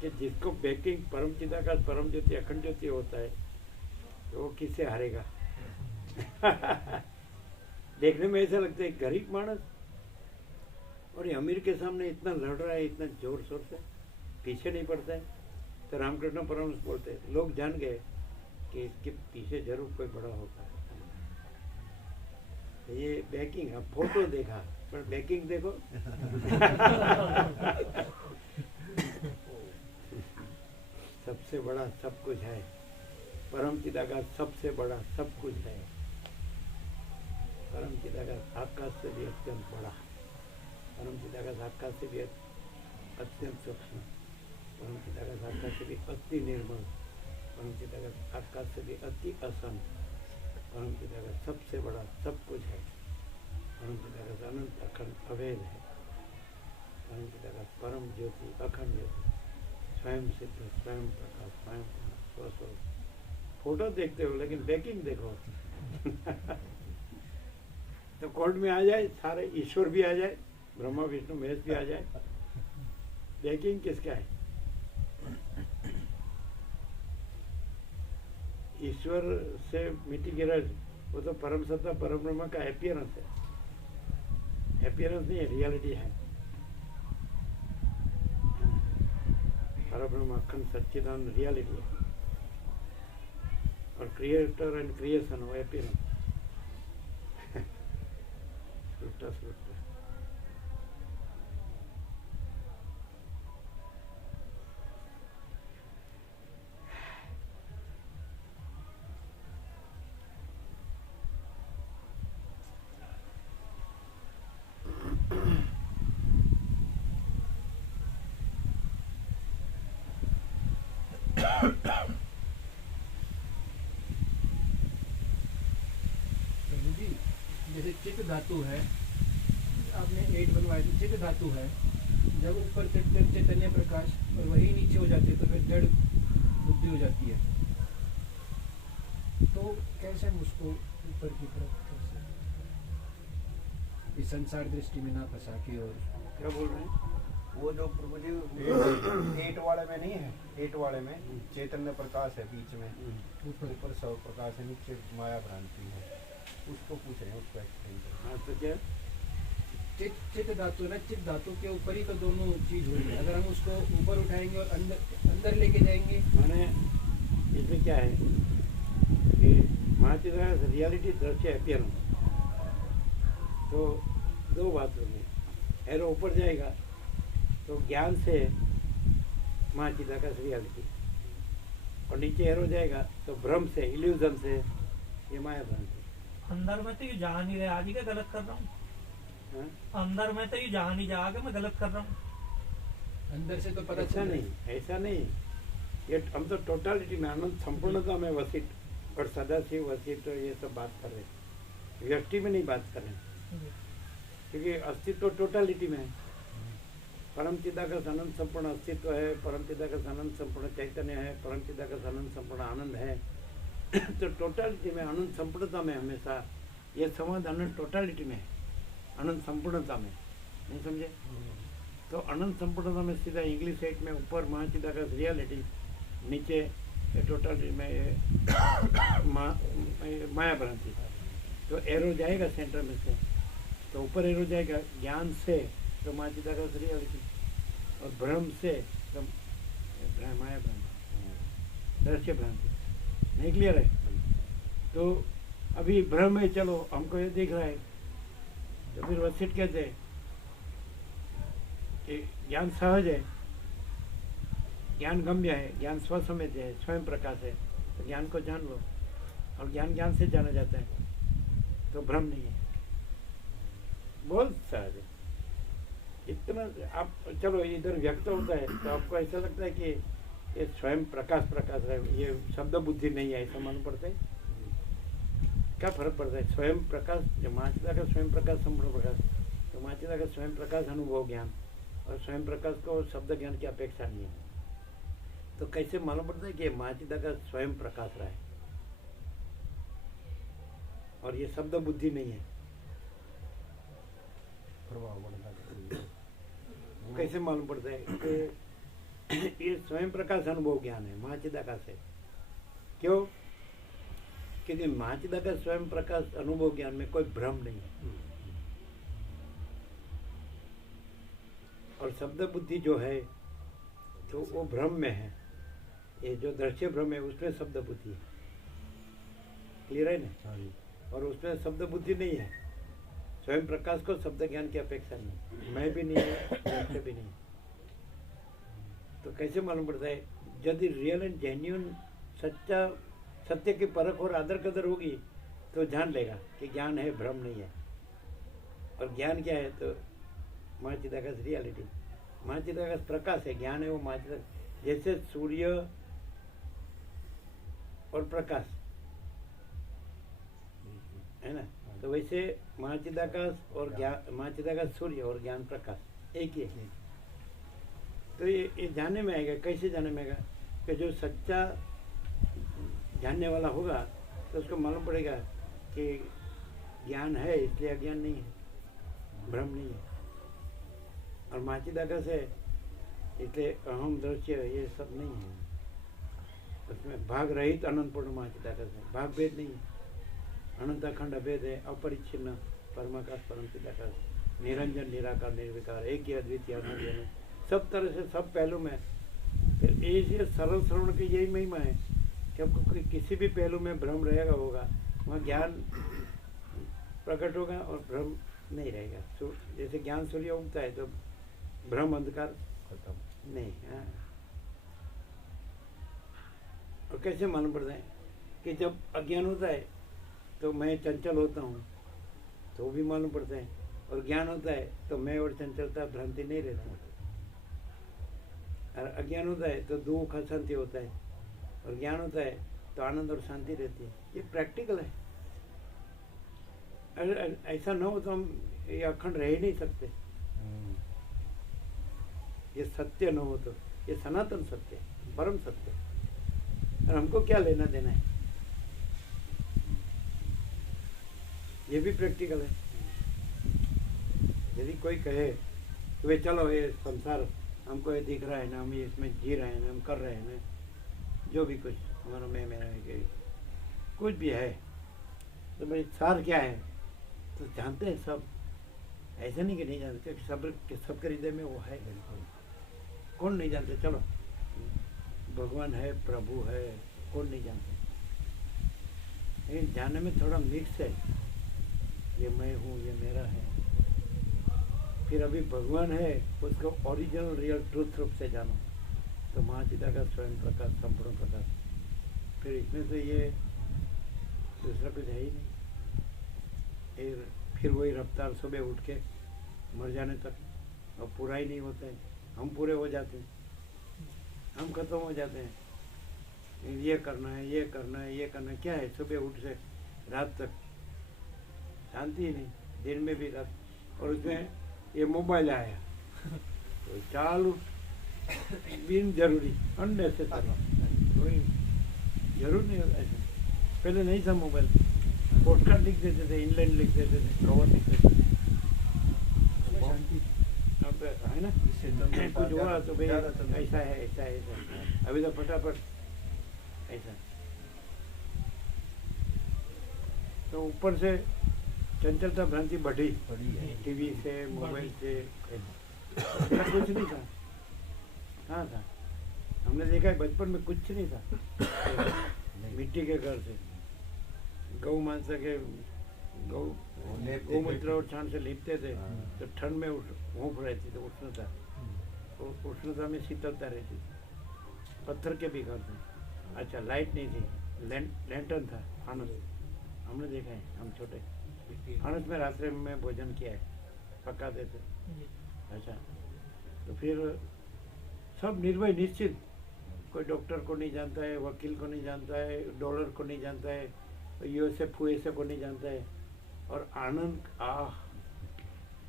कि जिसको बैकिंग परम चिदाकाश, परम ज्योति, अखंड ज्योति होता है, तो वो किससे हारेगा। देखने में ऐसा लगता है गरीब मानस, और ये अमीर के सामने इतना लड़ रहा है, इतना जोर शोर से, पीछे नहीं पड़ता है। तो रामकृष्ण परमहंस बोलते हैं, लोग जान गए कि इसके पीछे जरूर कोई बड़ा होता है। तो ये बैकिंग, अब फोटो देखा पर बैकिंग देखो। सबसे बड़ा सब कुछ है, परम चिदाकाश सबसे बड़ा सब कुछ है। परम चिदाकाश आकाश से भी अत्यंत बड़ा, परम चिदाकाश आकाश से भी अत्यंत सूक्ष्म, परम चिदाकाश आकाश से भी अति निर्मल, परम चिदाकाश आकाश से भी अति असंग, परम चिदाकाश सबसे बड़ा सब कुछ है। परम चिदाकाश अनंत अखंड अभेद है। परम चिदाकाश परम ज्योति, अखंड ज्योति, स्वयं सिद्ध, स्वयं प्रकाश, स्वयं स्वस्वरूप। फोटो देखते हो लेकिन बैकिंग देखो। तो कोर्ट में आ जाए सारे, ईश्वर भी आ जाए, ब्रह्मा विष्णु महेश भी आ जाए, बैकिंग किसका है? ईश्वर से मिट्टी गिरा, वो तो परम सत्ता परम ब्रह्म का एपियरेंस है। एपियरेंस नहीं है, रियलिटी है। परब्रह्म अखंड सच्चिदानंद रियलिटी है, और क्रिएटर एंड क्रिएशन वो एपियरेंस। उल्टा सुल्टा। जैसे चित्त धातु है, आपने 8 बनवाए थे, चित्त धातु है, जब ऊपर चैतन्य प्रकाश और वही नीचे हो जाती है तो फिर जड़ बुद्धि हो जाती है। तो कैसे हम उसको ऊपर की तरफ कैसे इस संसार दृष्टि में ना फंसा के, और क्या बोल रहे हैं? वो जो प्रभु जी 8 वाले में नहीं है, 8 वाले में चैतन्य प्रकाश है, बीच में ऊपर सब प्रकाश है, नीचे माया भ्रांति है, उसको पूछ रहे हैं, उसको एक्सप्लेन करें। हाँ तो क्या? चित्त धातु है ना, चित्त धातु के ऊपर ही तो दोनों चीज हो रही है। अगर हम उसको ऊपर उठाएंगे और अंदर लेके जाएंगे, माने इसमें क्या है कि महाचिदाकाश रियलिटी दृश्य एपियरेंस, एरो ऊपर जाएगा तो ज्ञान से माँ चिदाकाश रियलिटी, और नीचे एरो जाएगा तो भ्रम से, इल्यूजन से ये माया भ्रांति। अंदर में तो ये जा नहीं रहे, आदि का गलत कर रहा हूँ। हाँ? अंदर में तो ये जा नहीं जा के मैं गलत कर रहा हूँ। अंदर से तो पता ऐसा चल नहीं, ऐसा नहीं, ये हम तो टोटालिटी में, आनंद संपूर्णता में वसित और सदाशिव वसित ये सब बात कर रहे हैं, व्यक्ति में नहीं बात कर रहे हैं, क्योंकि अस्तित्व टोटालिटी में है। परम चिदाकाश अनंत संपूर्ण अस्तित्व है, परम चिदाकाश अनंत संपूर्ण चैतन्य है, परम चिदाकाश अनंत संपूर्ण आनंद है। तो टोटालिटी में, अनंत संपूर्णता में हमेशा ये संवाद अनंत टोटालिटी में है, अनंत संपूर्णता में, नहीं समझे? तो अनंत संपूर्णता में सीधा इंग्लिश साइड में ऊपर महाचिदाकाश रियलिटी, नीचे टोटालिटी में माया भ्रांति। तो एरो जाएगा सेंटर में से, तो ऊपर एरो जाएगा ज्ञान से तो महाचिदाकाश रियलिटी, और भ्रम से तो माया भ्रांति, दृश्य भ्रांति। नहीं क्लियर है? तो अभी भ्रम है, चलो हमको ये दिख रहा है, तो फिर वसिष्ठ कहते हैं कि ज्ञान सहज है, ज्ञान गम्य है, ज्ञान स्वसमित है, स्वयं प्रकाश है, तो ज्ञान को जान लो, और ज्ञान ज्ञान से जाना जाता है, तो भ्रम नहीं है, बहुत सहज है। इतना आप चलो इधर व्यक्त होता है तो आपको ऐसा लगता है कि ये स्वयं प्रकाश प्रकाश है, ये शब्द बुद्धि नहीं है, ऐसा मालूम पड़ता है। क्या फर्क पड़ता है? स्वयं प्रकाश, जो माचिदा का स्वयं प्रकाश, संपूर्ण प्रकाश, तो माचिदा का स्वयं प्रकाश अनुभव ज्ञान, और स्वयं प्रकाश को शब्द ज्ञान की अपेक्षा नहीं है। तो कैसे मालूम पड़ता है कि माचिदा का स्वयं प्रकाश रहा है और ये शब्द बुद्धि नहीं है? प्रभाव बढ़ता है। कैसे मालूम पड़ता है कि ये स्वयं प्रकाश अनुभव ज्ञान है, महाचिदाकाश है? क्यों? क्योंकि महाचिदाकाश स्वयं प्रकाश अनुभव ज्ञान में कोई भ्रम नहीं है, और शब्द बुद्धि जो है तो वो भ्रम में है। ये जो दृश्य भ्रम है उसमें शब्द बुद्धि है, क्लियर है ना? और उसमें शब्द बुद्धि नहीं है। स्वयं प्रकाश को शब्द ज्ञान की अपेक्षा नहीं, मैं भी नहीं है, दृश्य भी नहीं। तो कैसे मालूम पड़ता है? यदि रियल एंड जेन्यून सच्चा सत्य की परख और आदर कदर होगी तो जान लेगा कि ज्ञान है, भ्रम नहीं है। और ज्ञान क्या है? तो महाचिदाकाश रियलिटी, महाचिदाकाश प्रकाश है, ज्ञान है वो महाचिदाकाश। जैसे सूर्य और प्रकाश है ना, तो वैसे महाचिदाकाश और ज्ञान, महाचिदाकाश सूर्य और ज्ञान प्रकाश एक ही है। तो ये जानने में आएगा। कैसे जानने में आएगा? कि जो सच्चा जानने वाला होगा तो उसको मालूम पड़ेगा कि ज्ञान है इसलिए अज्ञान नहीं है, भ्रम नहीं है। और महाचिदाकाश है इसलिए अहम दृश्य ये सब नहीं है। उसमें भाग रहित अनंतपूर्ण महाचिदाकाश है, भाग भेद नहीं है, अनंत अखंड भेद है, अपरिच्छिन्न परमाकाश परम चिदाकाश, निरंजन निराकार निर्विकार, एक ही अद्वितीय अनन्य है, सब तरह से सब पहलू में। फिर ये सरल श्रवण की यही महिमा है कि आपको किसी भी पहलू में भ्रम रहेगा होगा, वहाँ ज्ञान प्रकट होगा और भ्रम नहीं रहेगा। जैसे ज्ञान सूर्य उगता है तो भ्रम अंधकार खत्म नहीं। हाँ। और कैसे मालूम पड़ता है कि जब अज्ञान होता है तो मैं चंचल होता हूँ, तो भी मालूम पड़ता है। और ज्ञान होता है तो मैं और चंचलता भ्रांति नहीं रहती। और अज्ञान होता है तो दुख अशांति होता है, और ज्ञान होता है तो आनंद और शांति रहती है। ये प्रैक्टिकल है। अगर ऐसा न हो तो हम ये अखंड रह ही नहीं सकते। ये सत्य न हो तो, ये सनातन सत्य, परम सत्य, और हमको क्या लेना देना है? ये भी प्रैक्टिकल है। यदि कोई कहे कि वे चलो ये संसार हमको ये दिख रहा है ना, हम ये इसमें जी रहे हैं ना, हम कर रहे हैं ना, जो भी कुछ हमारा मैं मेरा है, कुछ भी है, तो भाई सार क्या है? तो जानते हैं सब, ऐसा नहीं कि नहीं जानते, सबके हृदय में वो है। कौन नहीं जानते? चलो भगवान है, प्रभु है, कौन नहीं जानते? लेकिन जानने में थोड़ा मिक्स है, ये मैं हूँ, ये मेरा है, फिर अभी भगवान है उसको ओरिजिनल रियल ट्रूथ रूप से जानो, तो महाचिदा का स्वयं प्रकाश, संपूर्ण प्रकाश। फिर इसमें से ये दूसरा कुछ है ही नहीं। फिर वही रफ्तार सुबह उठ के मर जाने तक, अब पूरा ही नहीं होता है। हम पूरे हो जाते हैं, हम खत्म हो जाते हैं। ये करना है, ये करना है, ये करना है, क्या है? सुबह उठ से रात तक शांति ही नहीं, दिन में भी रात। और उसमें ये मोबाइल आया तो चालू बिन जरूरी अननेसेसरी, कोई जरूर नहीं होता ऐसा। पहले नहीं था मोबाइल, पोस्टकार्ड लिख देते थे, इनलाइन लिख देते थे, कवर लिख देते थे। अब है ना, कुछ हुआ तो भाई ऐसा है, ऐसा है, ऐसा है। अभी तो फटाफट ऐसा। तो ऊपर से चंचलता भ्रांति बढ़ी टीवी से, मोबाइल से, कुछ नहीं था। हाँ था, हमने देखा है बचपन में कुछ नहीं था। मिट्टी के घर से गौ मांस के गौमूत्र और छान से लिपते थे, तो ठंड में ऊँफ रहती थी, उष्णता, उष्णता में शीतलता रहती थी। पत्थर के भी घर थे। अच्छा, लाइट नहीं थी, लैंटर्न था, फानस। हमने देखा है, हम छोटे फानस में रात्रि में भोजन किया है, पकाते थे। अच्छा, तो फिर सब निर्भय निश्चित, कोई डॉक्टर को नहीं जानता है, वकील को नहीं जानता है, डॉलर को नहीं जानता है, यूएसएफ को नहीं जानता है। और आनंद,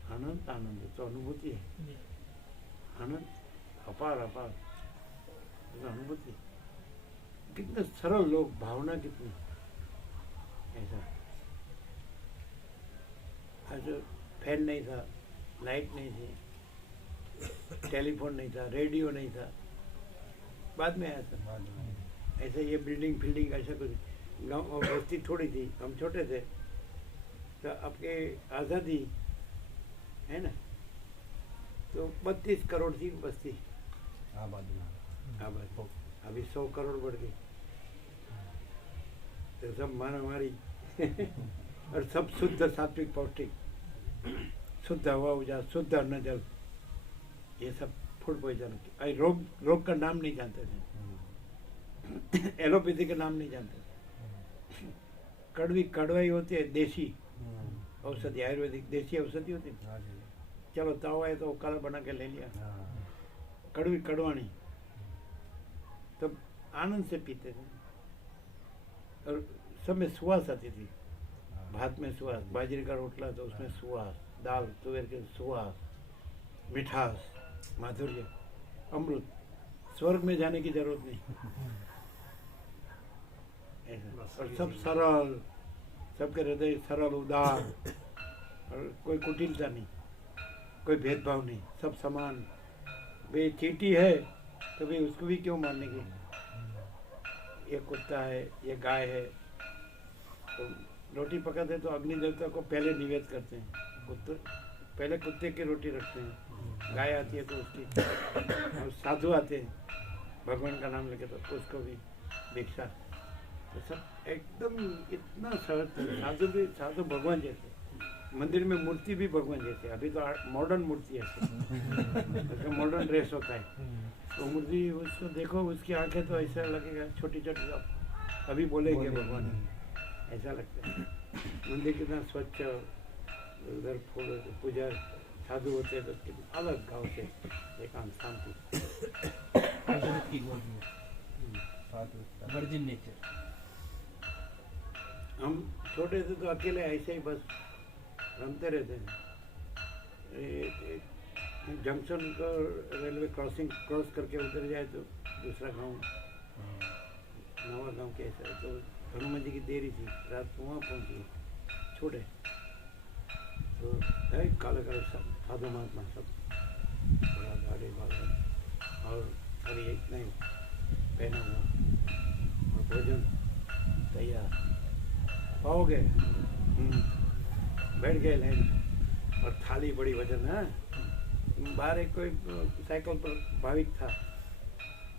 आनंद आनंद तो अनुभूति है, आनंद अपार अपार तो अनुभूति। कितने सरल लोग, भावना कितनी ऐसा। आज फैन नहीं था, लाइट नहीं थी, टेलीफोन नहीं था, रेडियो नहीं था, बाद में आया था। ऐसे ये बिल्डिंग फील्डिंग ऐसा कुछ, गाँव बस्ती थोड़ी थी, हम छोटे थे। तो आपके आज़ादी है ना, तो 32 करोड़ थी बस्ती आबादी। अभी 100 करोड़ बढ़ गई। तो सब मारा मारी और सब शुद्ध सात्विक पौष्टिक, शुद्ध हवा उजास, शुद्ध अन्न जल, ये सब फूड पॉइजन। रोग का नाम नहीं जानते थे, एलोपैथी का नाम नहीं जानते थे। कड़वाई होती है, देसी औषधि, आयुर्वेदिक देसी औषधि होती है। चलो ताव आए तो काला बना के ले लिया, कड़वाणी, तो आनंद से पीते थे। और सब में सुवास आती थी, भात में सुवास, बाजरे का रोटला तो उसमें सुवास, दाल तुअर के सुवास, मिठास, माधुर्य, अमृत। स्वर्ग में जाने की जरूरत नहीं। ऐसा। और सब सरल, सबके हृदय सरल, उदार, और कोई कुटिलता नहीं, कोई भेदभाव नहीं, सब समान। वे चींटी है तो भाई उसको भी क्यों मारने की? ये कुत्ता है, ये गाय है, तो रोटी पकाते तो अग्नि देवता को पहले निवेद करते हैं। पहले कुत्ते की रोटी रखते हैं, गाय आती है तो उसकी, और साधु आते हैं भगवान का नाम लेके तो उसको भी भिक्षा। तो सब एकदम इतना सहज। साधु भगवान जैसे, मंदिर में मूर्ति भी भगवान जैसे। अभी तो मॉडर्न मूर्ति है, मॉडर्न ड्रेस होता है, तो मूर्ति उसको देखो, उसकी आंखें तो ऐसा लगेगा छोटी छोटी, अभी बोलेंगे भगवान, ऐसा लगता है। मंदिर कितना स्वच्छ, उधर फूल पूजा, साधु होते हैं तो अलग गाँव से एकांत शांति, वर्जिन नेचर। हम छोटे थे तो अकेले ऐसे ही बस रमते रहते हैं। जंक्शन का रेलवे क्रॉसिंग क्रॉस करके उधर जाए तो दूसरा गांव, नवा गांव के ऐसा। तो हनुमान जी की देरी थी, रात को वहाँ पहुँची, छोटे तो काले काले सब साधु महात्मा, सब बड़ा गाड़ी वाला, और अभी इतना ही पहना हुआ, और भोजन तैयार, पाओगे, बैठ गए लाइन, और थाली बड़ी वजन है। बाहर एक कोई साइकिल पर भाविक था,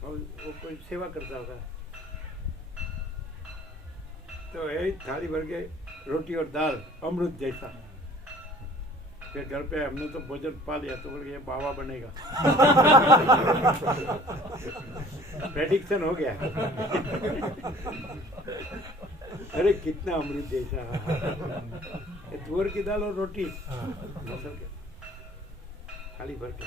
और वो कोई सेवा करता होगा, तो यही थाली भर के रोटी और दाल, अमृत जैसा। फिर घर पे हमने तो भोजन पा लिया तो बोल ये बाबा बनेगा। प्रेडिक्शन हो गया। अरे कितना अमृत जैसा। ये तुअर की दाल और रोटी मसल के खाली भर के।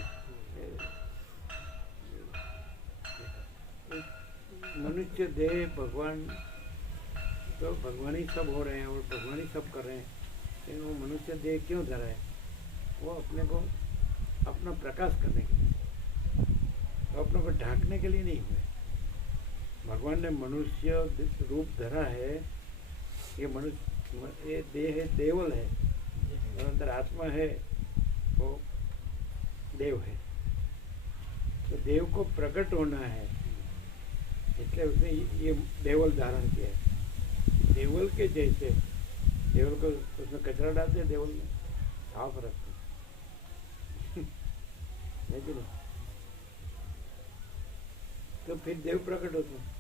मनुष्य देह भगवान तो भगवान ही सब हो रहे हैं और भगवान ही सब कर रहे हैं, लेकिन वो मनुष्य देह क्यों धरा है? वो अपने को अपना प्रकाश करने के लिए, वो अपने को ढांकने के लिए नहीं हुए। भगवान ने मनुष्य रूप धरा है। ये मनुष्य ये देह है, देवल है और अंदर आत्मा है, वो देव है। तो देव को प्रकट होना है, इसलिए उसने ये देवल धारण किया है। देवल के जैसे, देवल को उसमें कचरा डालते हैं, देवल में साफ रखते है कि नहीं? तो फिर देव प्रकट होते हैं।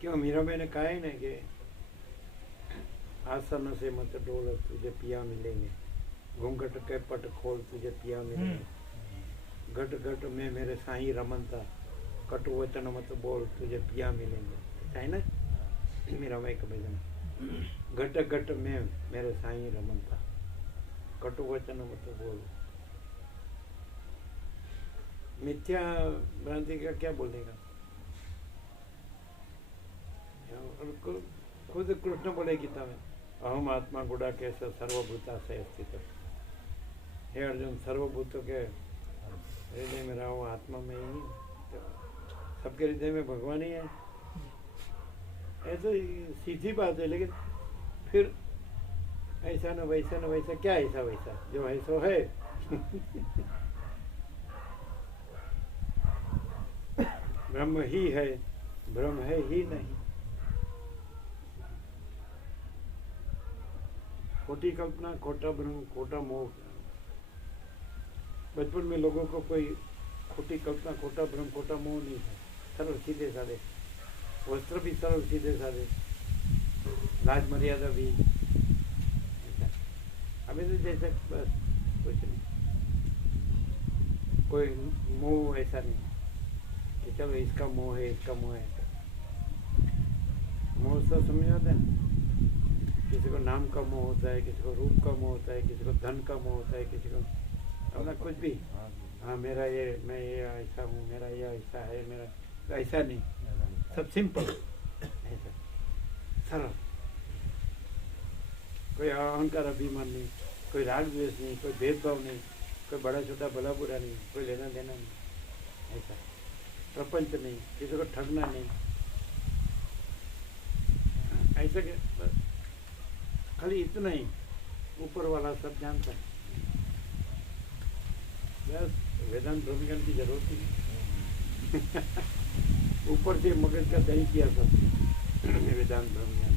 क्यों मीराबाई ने कहा है ना कि आसन से मत डोल तुझे पिया मिलेंगे, घूंघट के पट खोल तुझे पिया मिलेंगे, घट घट में मेरे साईं रमनता, कटु वचन मत बोल तुझे पिया मिलेंगे, है ना मीराबाई का भजन। घट घट में मेरे साईं रमनता, कटु वचन मत बोल। मिथ्या भ्रांति का क्या बोलेगा? खुद कृष्ण बोले गीता में, अहम आत्मा गुड़ा कैसे सर्वभूता से स्थित। हे अर्जुन, सर्वभूतों के हृदय में रहा हूँ, आत्मा में ही, तो सबके हृदय में भगवान ही है। ऐसा सीधी बात है, लेकिन फिर ऐसा न वैसा, क्या ऐसा वैसा, जो है सो है। ब्रह्म ही है, ब्रह्म है ही नहीं। खोटी कल्पना, खोटा भ्रम, खोटा मोह। बचपन में लोगों को कोई खोटी कल्पना, खोटा भ्रम, खोटा मोह नहीं था। सरल सीधे साधे वस्त्र भी, सरल सीधे साधे, लाज मर्यादा भी। अभी तो जैसे बस कुछ नहीं, कोई मोह ऐसा नहीं कि चलो इसका मोह है, इसका मोह है। मोह सब समझ आता है। किसी को नाम का मोह होता है, किसी को रूप का मोह होता है, किसी को धन का मोह होता है, किसी को अपना कुछ भी। हाँ मेरा ये, मैं ये ऐसा हूँ, मेरा ये ऐसा है, मेरा तो ऐसा नहीं, सब सिंपल ऐसा सरल। कोई अहंकार अभिमान नहीं, कोई राग द्वेष नहीं, कोई भेदभाव नहीं, कोई बड़ा छोटा भला बुरा नहीं, कोई लेना देना नहीं, ऐसा प्रपंच नहीं, किसी को ठगना नहीं, ऐसा के बस खाली इतना ही। ऊपर वाला सब जानता है, बस वेदांत ब्रह्मज्ञान की जरूरत ही नहीं। ऊपर से मगज का दही किया सब वेदांत ब्रह्मज्ञान।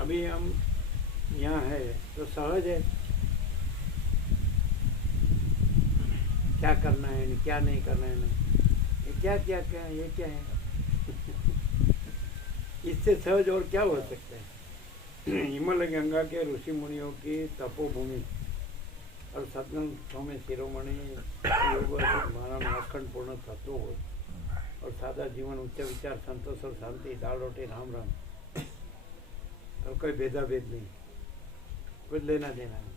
अभी हम यहाँ है तो सहज है, क्या करना है, क्या नहीं करना है, ये क्या है, ये क्या है। इससे सहज और क्या हो सकता है? हिमालय गंगा के ऋषि मुनियों की तपोभूमि और सत्संगों में शिरोमणि मानव अखंड पूर्ण तत्व हो और सादा जीवन, उच्च विचार, संतोष और शांति, दाल रोटी, राम राम, और कोई भेदाभेद नहीं, कुछ लेना देना नहीं,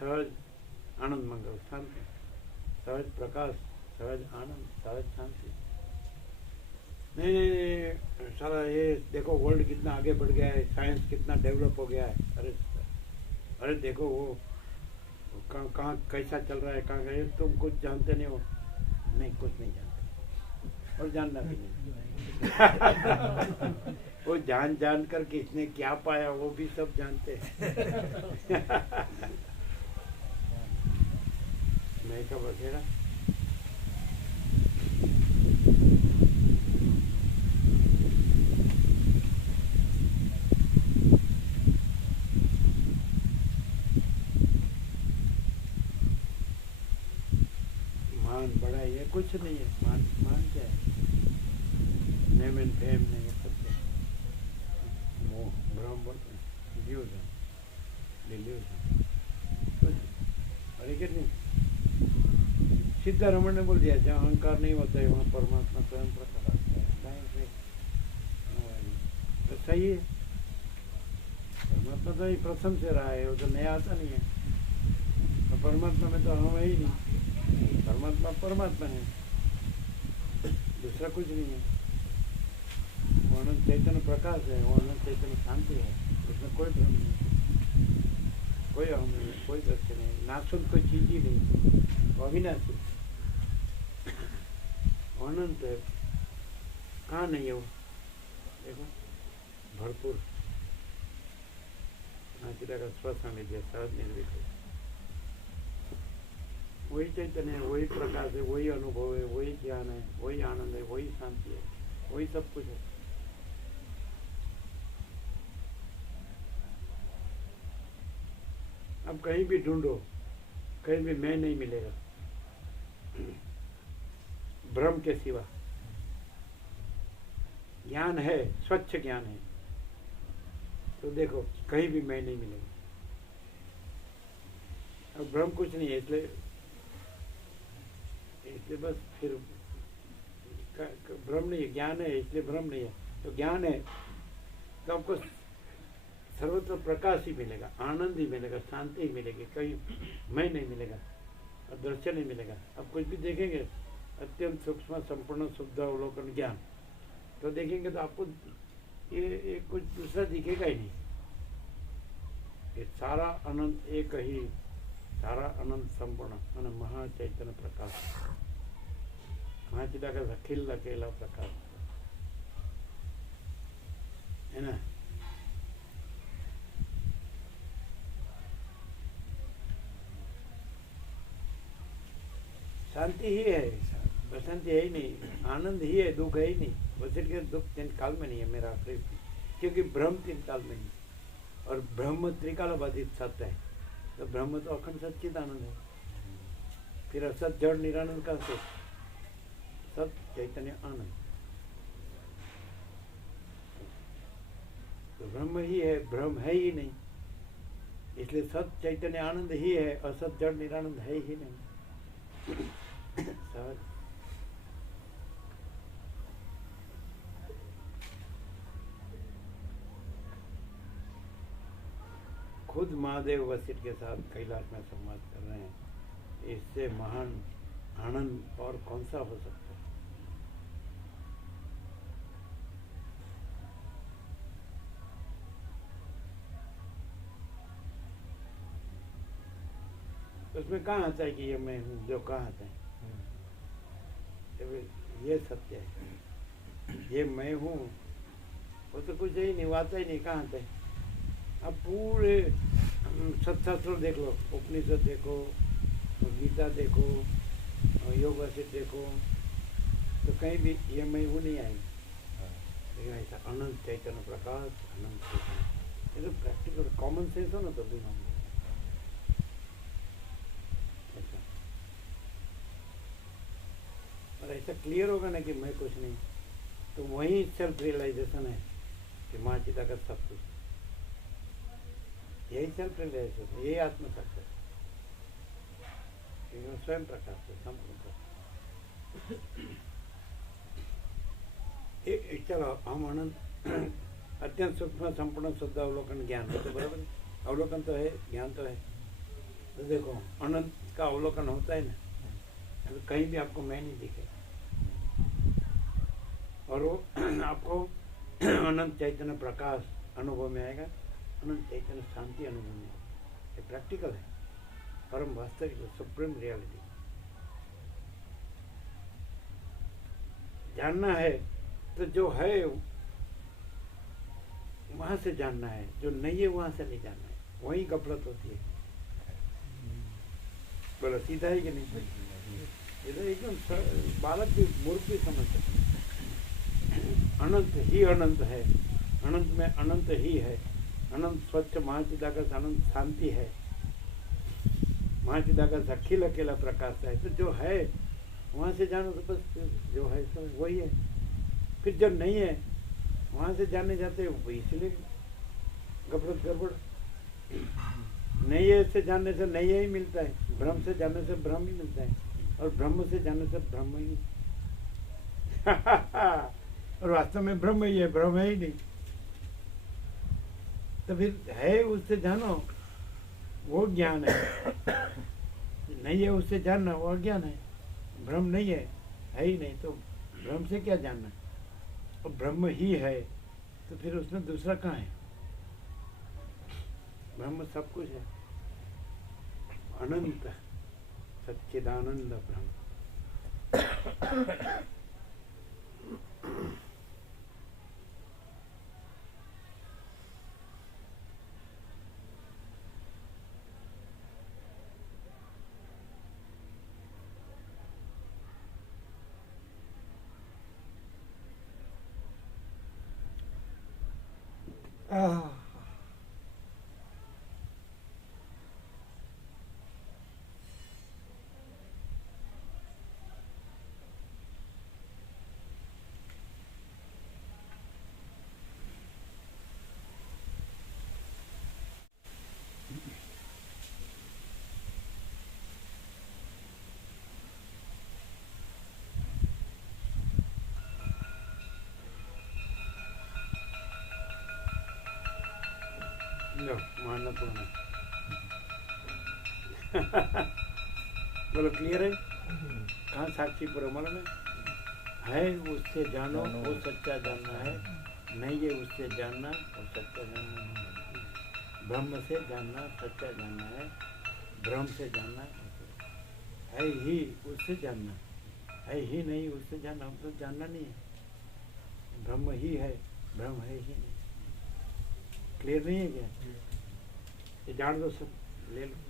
सहज आनंद मंगल शांति, सहज प्रकाश, सहज आनंद, सहज शांति। नहीं सारा ये देखो वर्ल्ड कितना आगे बढ़ गया है, साइंस कितना डेवलप हो गया है। अरे देखो वो कहाँ कैसा चल रहा है, कहाँ गए, तुम कुछ जानते नहीं हो। नहीं, कुछ नहीं जानते और जानना भी नहीं। वो जान कर किसने क्या पाया वो भी सब जानते हैं। मैं का बसेरा मान बड़ा ये कुछ नहीं है। मान मान क्या है? नेम एंड फेम नहीं है, सब क्या है? मोह भ्रम बोलते हैं, इल्यूजन, डिल्यूजन, कुछ नहीं। और एक नहीं, सिद्धारमण ने बोल दिया जहाँ अहंकार नहीं होता है वहाँ परमात्मा स्वयं प्रकट आता है। तो सही है, परमात्मा तो ही प्रथम से रहा है, वो तो नया आता नहीं है। तो परमात्मा में तो हम है ही नहीं, परमात्मा परमात्मा है, दूसरा कुछ नहीं है। वो अनंत चैतन्य प्रकाश है, वो अनंत चैतन्य शांति है, उसमें कोई भ्रम नहीं, कोई अहम नहीं, कोई दृश्य नहीं, नाशुन कोई चीज ही नहीं, वो अविनाशी अनंत है। कहाँ नहीं है वो? देखो भरपूर का स्वसानिध्य सहज निर्विक है, वही चैतन्य है, वही प्रकाश है, वही अनुभव है, वही ज्ञान है, वही आनंद है, वही शांति है, वही सब कुछ है। अब कहीं भी ढूंढो, कहीं भी मैं नहीं मिलेगा भ्रम के सिवा। ज्ञान है, स्वच्छ ज्ञान है, तो देखो कहीं भी मैं नहीं मिलेगा। अब भ्रम कुछ नहीं है, इसलिए बस फिर भ्रम नहीं है, ज्ञान है इसलिए भ्रम नहीं है। तो ज्ञान है तो आपको सर्वत्र प्रकाश ही मिलेगा, आनंद ही मिलेगा, शांति ही मिलेगी, कहीं मैं नहीं मिलेगा और दृश्य नहीं मिलेगा। अब कुछ भी देखेंगे अत्यंत सूक्ष्म संपूर्ण शुद्ध अवलोकन ज्ञान, तो देखेंगे तो आपको ये कुछ दूसरा दिखेगा ही नहीं। ये सारा अनंत एक ही, सारा अनंत संपूर्ण मन महाचैतन्य प्रकाश, महाचिदाकाश अखिल अकेला प्रकाश है ना। शांति ही है, बसंती है ही नहीं, आनंद ही है, दुख है ही नहीं। वशिष्ठ के दुख तीन काल में नहीं है मेरा आखिरी, क्योंकि ब्रह्म तीन काल में नहीं, और ब्रह्म त्रिकालबाधित सत्य है, तो ब्रह्म तो अखंड सच्चिद आनंद है। फिर असत जड़ निरानंद का से सत चैतन्य आनंद, तो ब्रह्म ही है, ब्रह्म है ही नहीं, इसलिए सत चैतन्य आनंद ही है, असत जड़ निरानंद है ही नहीं। सहज खुद महादेव वशिष्ठ के साथ कैलाश में संवाद कर रहे हैं, इससे महान आनंद और कौन सा हो सकता है। उसमें कहाँ आता है कि ये मैं हूँ, जो कहाँ आता है, ये सत्य है, ये मैं हूँ, वो तो कुछ ही नहीं, वो आता ही नहीं, कहाँ आता है। अब पूरे सत्शास्त्र देख लो, उपनिषद देखो, गीता देखो, योग वशिष्ठ देखो, तो कहीं भी ये मैं हूँ नहीं आएगी। लेकिन ऐसा अनंत चैतन्य प्रकाश, अनंत चैतन्य, ये तो प्रैक्टिकल कॉमन सेंस हो ना, तो भी हम ऐसा क्लियर होगा ना कि मैं कुछ नहीं, तो वही सेल्फ रियलाइजेशन है कि माँ चिता का सब कुछ, यही सेल्फ रियलाइजेशन, यही आत्म सत्य है, स्वयं प्रकाश है, संपूर्ण प्रकाश। चलो हम अनंत अत्यंत सूक्ष्म संपूर्ण शुद्ध अवलोकन ज्ञान है, तो बराबर अवलोकन तो है, ज्ञान तो है। तो देखो अनंत का अवलोकन होता है ना, तो कहीं भी आपको मैं नहीं दिखेगा, और वो आपको अनंत चैतन्य प्रकाश अनुभव में आएगा, अनंत चैतन्य शांति अनुभव में आएगा। ये प्रैक्टिकल है, परम वास्तविक, सुप्रीम रियलिटी। जानना है तो जो है वहां से जानना है, जो नहीं है वहां से नहीं जानना है, वही गफलत होती है। बोला सीधा है कि नहीं? ये तो एकदम बालक भी मूर्ख भी समझ सकते। अनंत ही अनंत है, अनंत में अनंत ही है, अनंत स्वच्छ महाचिदाकाश अनंत शांति है, महाचिदाकाश अखिल अकेला प्रकाश है। तो जो है वहाँ से जानो तो बस फिर जो है सो वही है। फिर जब नहीं है वहाँ से जाने जाते हैं वो इसलिए गड़बड़ गड़बड़। नहीं है से जानने से नहीं है ही मिलता है, भ्रम से जानने से भ्रम ही मिलता है, और ब्रह्म से जानने से ब्रह्म ही और वास्तव में ब्रह्म ही है, ब्रह्म है ही नहीं। तो फिर है उससे जानो वो ज्ञान है, नहीं है उससे जानना वो अज्ञान है। ब्रह्म नहीं है ही नहीं, तो ब्रह्म से क्या जानना? और ब्रह्म ही है तो फिर उसमें दूसरा कहाँ है? ब्रह्म सब कुछ है, अनंत सच्चिदानंद ब्रह्म। लो मानना तो नहीं। बोलो क्लियर है? कहाँ साक्षी पूरा मालूम है उससे जानो वो सच्चा जानना है, नहीं है उससे जानना वो सच्चा जानना है। ब्रह्म से जानना सच्चा जानना है, ब्रह्म से जानना है ही उससे जानना है ही नहीं उससे जानना, तो जानना नहीं है। ब्रह्म ही है, ब्रह्म है ही नहीं। क्लियर नहीं है क्या? ये जान दो सब, ले लो।